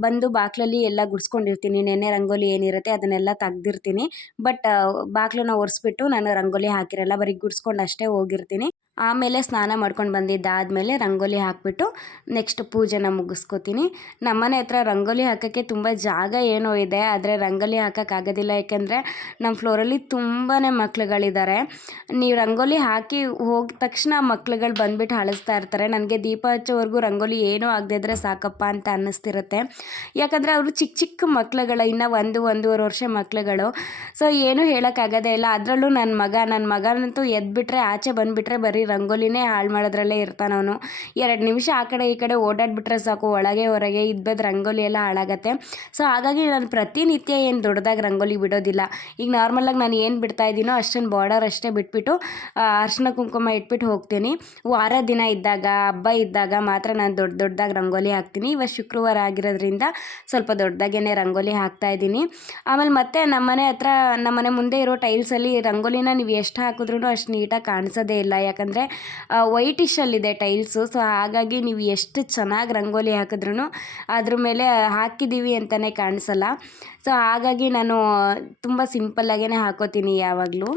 ಬಂದು ಬಾಕ್ಲಲ್ಲಿ ಎಲ್ಲ ಗುಡಿಸ್ಕೊಂಡಿರ್ತೀನಿ. ನೆನ್ನೆ ರಂಗೋಲಿ ಏನಿರುತ್ತೆ ಅದನ್ನೆಲ್ಲ ತೆಗ್ದಿರ್ತೀನಿ. ಬಟ್ ಬಾಗಿಲನ್ನ ಒರೆಸ್ಬಿಟ್ಟು ನಾನು ರಂಗೋಲಿ ಹಾಕಿರಲ್ಲ, ಬರೀ ಗುಡಿಸ್ಕೊಂಡು ಅಷ್ಟೇ ಹೋಗಿರ್ತೀನಿ. ಆಮೇಲೆ ಸ್ನಾನ ಮಾಡ್ಕೊಂಡು ಬಂದಿದ್ದಾದಮೇಲೆ ರಂಗೋಲಿ ಹಾಕಿಬಿಟ್ಟು ನೆಕ್ಸ್ಟ್ ಪೂಜೆನ ಮುಗಿಸ್ಕೋತೀನಿ. ನಮ್ಮನೆ ಹತ್ರ ರಂಗೋಲಿ ಹಾಕೋಕ್ಕೆ ತುಂಬ ಜಾಗ ಏನೋ ಇದೆ, ಆದರೆ ರಂಗೋಲಿ ಹಾಕೋಕ್ಕಾಗೋದಿಲ್ಲ ಯಾಕೆಂದರೆ ನಮ್ಮ ಫ್ಲೋರಲ್ಲಿ ತುಂಬಾ ಮಕ್ಳುಗಳಿದ್ದಾರೆ. ನೀವು ರಂಗೋಲಿ ಹಾಕಿ ಹೋಗಿದ ತಕ್ಷಣ ಮಕ್ಳುಗಳು ಬಂದುಬಿಟ್ಟು ಅಳಿಸ್ತಾ ಇರ್ತಾರೆ. ನನಗೆ ದೀಪ ಹಚ್ಚೋವರೆಗೂ ರಂಗೋಲಿ ಏನೂ ಆಗದೆ ಇದ್ರೆ ಸಾಕಪ್ಪ ಅಂತ ಅನ್ನಿಸ್ತಿರುತ್ತೆ. ಯಾಕಂದರೆ ಅವರು ಚಿಕ್ಕ ಚಿಕ್ಕ ಮಕ್ಳುಗಳು, ಇನ್ನು ಒಂದು ಒಂದೂವರೆ ವರ್ಷ ಮಕ್ಳುಗಳು. ಸೊ, ಏನೂ ಹೇಳೋಕ್ಕಾಗೋದೇ ಇಲ್ಲ. ಅದರಲ್ಲೂ ನನ್ನ ಮಗ, ನನ್ನ ಮಗನಂತೂ ಎದ್ಬಿಟ್ರೆ, ಆಚೆ ಬಂದುಬಿಟ್ರೆ ಬರೀ ರಂಗೋಲಿನೇ ಹಾಳು ಮಾಡೋದ್ರಲ್ಲೇ ಇರ್ತಾನವನು ಎರಡು ನಿಮಿಷ ಆ ಕಡೆ ಈ ಕಡೆ ಓಡಾಡ್ಬಿಟ್ರೆ ಸಾಕು, ಒಳಗೆ, ಹೊರಗೆ ಇದ್ಬದ್ದು ರಂಗೋಲಿ ಎಲ್ಲ ಹಾಳಾಗತ್ತೆ. ಸೊ ಹಾಗಾಗಿ ನಾನು ಪ್ರತಿನಿತ್ಯ ಏನು ದೊಡ್ಡದಾಗಿ ರಂಗೋಲಿ ಬಿಡೋದಿಲ್ಲ. ಈಗ ನಾರ್ಮಲಾಗಿ ನಾನು ಏನು ಬಿಡ್ತಾ ಇದ್ದೀನೋ ಅಷ್ಟೊಂದು ಬಾರ್ಡರ್ ಅಷ್ಟೇ ಬಿಟ್ಬಿಟ್ಟು ಅರ್ಶಿನ ಕುಂಕುಮ ಇಟ್ಬಿಟ್ಟು ಹೋಗ್ತೀನಿ. ವಾರ ದಿನ ಇದ್ದಾಗ, ಹಬ್ಬ ಇದ್ದಾಗ ಮಾತ್ರ ನಾನು ದೊಡ್ಡ ದೊಡ್ಡದಾಗಿ ರಂಗೋಲಿ ಹಾಕ್ತೀನಿ. ಇವತ್ತು ಶುಕ್ರವಾರ ಆಗಿರೋದ್ರಿಂದ ಸ್ವಲ್ಪ ದೊಡ್ಡದಾಗೇ ರಂಗೋಲಿ ಹಾಕ್ತಾ ಇದ್ದೀನಿ ಆಮೇಲೆ ಮತ್ತೆ ನಮ್ಮನೆ ಹತ್ರ ನಮ್ಮನೆ ಮುಂದೆ ಇರೋ ಟೈಲ್ಸಲ್ಲಿ ರಂಗೋಲಿನ ನೀವು ಎಷ್ಟು ಹಾಕಿದ್ರೂ ಅಷ್ಟು ನೀಟಾಗಿ ಕಾಣಿಸೋದೇ ಇಲ್ಲ. ಯಾಕಂದರೆ ವೈಟಿಶಲ್ಲಿದೆ ಟೈಲ್ಸು ಸೊ ಹಾಗಾಗಿ ನೀವು ಎಷ್ಟು ಚೆನ್ನಾಗಿ ರಂಗೋಲಿ ಹಾಕಿದ್ರೂ ಅದ್ರ ಮೇಲೆ ಹಾಕಿದ್ದೀವಿ ಅಂತಲೇ ಕಾಣಿಸಲ್ಲ. ಸೊ ಹಾಗಾಗಿ ನಾನು ತುಂಬ ಸಿಂಪಲ್ಲಾಗೇ ಹಾಕೋತೀನಿ ಯಾವಾಗಲೂ.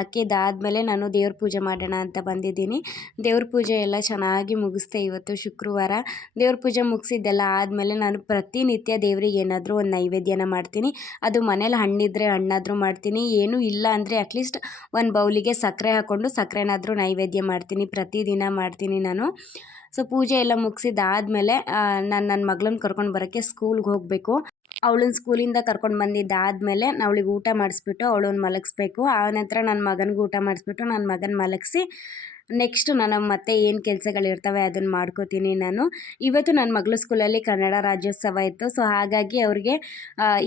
ಹಾಕಿದ್ದಾದಮೇಲೆ ನಾನು ದೇವ್ರ ಪೂಜೆ ಮಾಡೋಣ ಅಂತ ಬಂದಿದ್ದೀನಿ. ದೇವ್ರ ಪೂಜೆ ಎಲ್ಲ ಚೆನ್ನಾಗಿ ಮುಗಿಸ್ದೆ ಇವತ್ತು ಶುಕ್ರವಾರ. ದೇವ್ರ ಪೂಜೆ ಮುಗಿಸಿದ್ದೆಲ್ಲ ಆದಮೇಲೆ ನಾನು ಪ್ರತಿನಿತ್ಯ ದೇವ್ರಿಗೆ ಏನಾದರೂ ಒಂದು ನೈವೇದ್ಯನ ಮಾಡ್ತೀನಿ. ಅದು ಮನೇಲಿ ಹಣ್ಣಿದ್ರೆ ಹಣ್ಣಾದರೂ ಮಾಡ್ತೀನಿ. ಏನೂ ಇಲ್ಲ ಅಂದರೆ ಅಟ್ಲೀಸ್ಟ್ ಒಂದು ಬೌಲಿಗೆ ಸಕ್ಕರೆ ಹಾಕ್ಕೊಂಡು ಸಕ್ಕರೆನಾದರೂ ನೈವೇದ್ಯ ಮಾಡ್ತೀನಿ. ಪ್ರತಿದಿನ ಮಾಡ್ತೀನಿ ನಾನು. ಸೊ ಪೂಜೆ ಎಲ್ಲ ಮುಗಿಸಿದ್ದಾದಮೇಲೆ ನಾನು ನನ್ನ ಮಗಳನ್ನ ಕರ್ಕೊಂಡು ಬರೋಕ್ಕೆ ಸ್ಕೂಲ್ಗೆ ಹೋಗಬೇಕು. ಅವಳನ್ನ ಸ್ಕೂಲಿಂದ ಕರ್ಕೊಂಡು ಬಂದಿದ್ದಾದಮೇಲೆ ಅವಳಿಗೆ ಊಟ ಮಾಡಿಸ್ಬಿಟ್ಟು ಅವಳನ್ನ ಮಲಗಿಸ್ಬೇಕು. ಆ ನಂತರ ನನ್ನ ಮಗನಿಗೆ ಊಟ ಮಾಡಿಸ್ಬಿಟ್ಟು ನನ್ನ ಮಗನ ಮಲಗಿಸಿ ನೆಕ್ಸ್ಟು ನಾನು ಮತ್ತೆ ಏನು ಕೆಲಸಗಳಿರ್ತವೆ ಅದನ್ನು ಮಾಡ್ಕೋತೀನಿ ನಾನು. ಇವತ್ತು ನನ್ನ ಮಗಳು ಸ್ಕೂಲಲ್ಲಿ ಕನ್ನಡ ರಾಜ್ಯೋತ್ಸವ ಇತ್ತು. ಸೊ ಹಾಗಾಗಿ ಅವ್ರಿಗೆ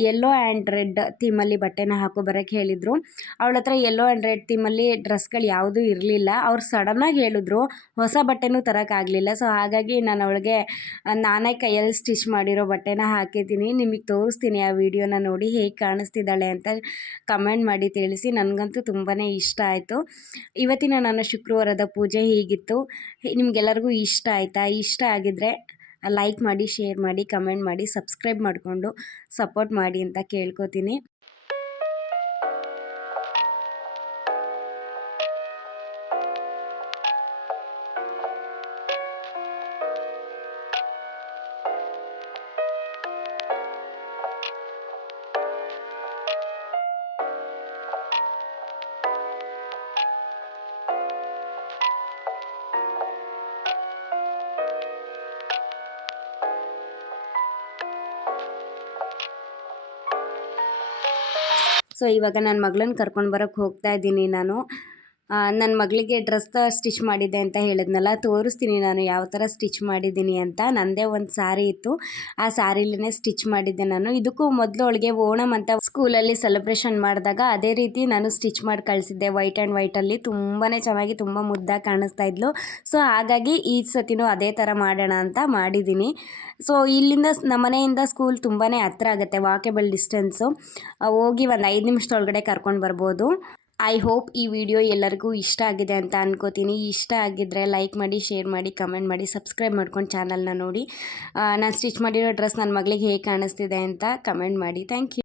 ಯೆಲ್ಲೋ ಆ್ಯಂಡ್ ರೆಡ್ ಥೀಮಲ್ಲಿ ಬಟ್ಟೆನ ಹಾಕೋ ಬರೋಕ್ಕೆ ಹೇಳಿದರು. ಅವಳ ಹತ್ರ ಯೆಲ್ಲೋ ಆ್ಯಂಡ್ ರೆಡ್ ಥೀಮಲ್ಲಿ ಡ್ರೆಸ್ಗಳು ಯಾವುದೂ ಇರಲಿಲ್ಲ. ಅವ್ರು ಸಡನ್ನಾಗಿ ಹೇಳಿದ್ರು, ಹೊಸ ಬಟ್ಟೆನೂ ತರೋಕ್ಕಾಗಲಿಲ್ಲ ಸೊ ಹಾಗಾಗಿ ನಾನು ಅವಳಿಗೆ, ನಾನೇ ಕೈಯಲ್ಲಿ ಸ್ಟಿಚ್ ಮಾಡಿರೋ ಬಟ್ಟೆನ ಹಾಕಿದ್ದೀನಿ. ನಿಮಗೆ ತೋರಿಸ್ತೀನಿ ಆ ವಿಡಿಯೋನ ನೋಡಿ, ಹೇಗೆ ಕಾಣಿಸ್ತಿದ್ದಾಳೆ ಅಂತ ಕಮೆಂಟ್ ಮಾಡಿ ತಿಳಿಸಿ. ನನಗಂತೂ ತುಂಬಾ ಇಷ್ಟ ಆಯಿತು. ಇವತ್ತಿನ ನಾನು ಶುಕ್ರವಾರದ ಪೂಜೆ ಹೀಗಿತ್ತು. ನಿಮಗೆಲ್ಲರಿಗೂ ಇಷ್ಟ ಆಯಿತಾ? ಇಷ್ಟ ಆಗಿದ್ದರೆ ಲೈಕ್ ಮಾಡಿ, ಶೇರ್ ಮಾಡಿ, ಕಮೆಂಟ್ ಮಾಡಿ, ಸಬ್ಸ್ಕ್ರೈಬ್ ಮಾಡಿಕೊಂಡು ಸಪೋರ್ಟ್ ಮಾಡಿ ಅಂತ ಕೇಳ್ಕೊತೀನಿ. ಸೊ ಇವಾಗ ನನ್ನ ಮಗಳನ್ನ ಕರ್ಕೊಂಡು ಬರೋಕ್ಕೆ ಹೋಗ್ತಾ ಇದ್ದೀನಿ ನಾನು. ನನ್ನ ಮಗಳಿಗೆ ಡ್ರೆಸ್ ಸ್ಟಿಚ್ ಮಾಡಿದ್ದೆ ಅಂತ ಹೇಳಿದ್ನಲ್ಲ, ತೋರಿಸ್ತೀನಿ ನಾನು ಯಾವ ಥರ ಸ್ಟಿಚ್ ಮಾಡಿದ್ದೀನಿ ಅಂತ. ನನ್ನದೇ ಒಂದು ಸಾರಿ ಇತ್ತು. ಆ ಸಾರಿಲೇ ಸ್ಟಿಚ್ ಮಾಡಿದ್ದೆ ನಾನು. ಇದಕ್ಕೂ ಮೊದಲು ಅವಳಿಗೆ ಓಣಮ್ ಅಂತ ಸ್ಕೂಲಲ್ಲಿ ಸೆಲೆಬ್ರೇಷನ್ ಮಾಡಿದಾಗ ಅದೇ ರೀತಿ ನಾನು ಸ್ಟಿಚ್ ಮಾಡಿ ಕಳಿಸಿದ್ದೆ. ವೈಟ್ ಆ್ಯಂಡ್ ವೈಟಲ್ಲಿ ತುಂಬಾ ಚೆನ್ನಾಗಿ ತುಂಬ ಮುದ್ದಾಗಿ ಕಾಣಿಸ್ತಾ ಇದ್ಲು. ಸೊ, ಹಾಗಾಗಿ ಈ ಸತಿನೂ ಅದೇ ಥರ ಮಾಡೋಣ ಅಂತ ಮಾಡಿದ್ದೀನಿ. ಸೊ, ಇಲ್ಲಿಂದ ನಮ್ಮನೆಯಿಂದ ಸ್ಕೂಲ್ ತುಂಬಾ ಹತ್ರ ಆಗುತ್ತೆ ವಾಕೆಬಲ್ ಡಿಸ್ಟೆನ್ಸು ಹೋಗಿ ಒಂದು ಐದು ನಿಮಿಷದೊಳಗಡೆ ಕರ್ಕೊಂಡು ಬರ್ಬೋದು. ಐ ಹೋಪ್ ಈ ವಿಡಿಯೋ ಎಲ್ಲರಿಗೂ ಇಷ್ಟ ಆಗಿದೆ ಅಂತ ಅನ್ಕೋತೀನಿ. ಇಷ್ಟ ಆಗಿದ್ದರೆ ಲೈಕ್ ಮಾಡಿ, ಶೇರ್ ಮಾಡಿ, ಕಮೆಂಟ್ ಮಾಡಿ, ಸಬ್ಸ್ಕ್ರೈಬ್ ಮಾಡ್ಕೊಂಡು ಚಾನಲ್ನ ನೋಡಿ. ನಾನು ಸ್ಟಿಚ್ ಮಾಡಿರೋ ಡ್ರೆಸ್ ನನ್ನ ಮಗಳಿಗೆ ಹೇಗೆ ಕಾಣಿಸ್ತಿದೆ ಅಂತ ಕಮೆಂಟ್ ಮಾಡಿ. Thank you.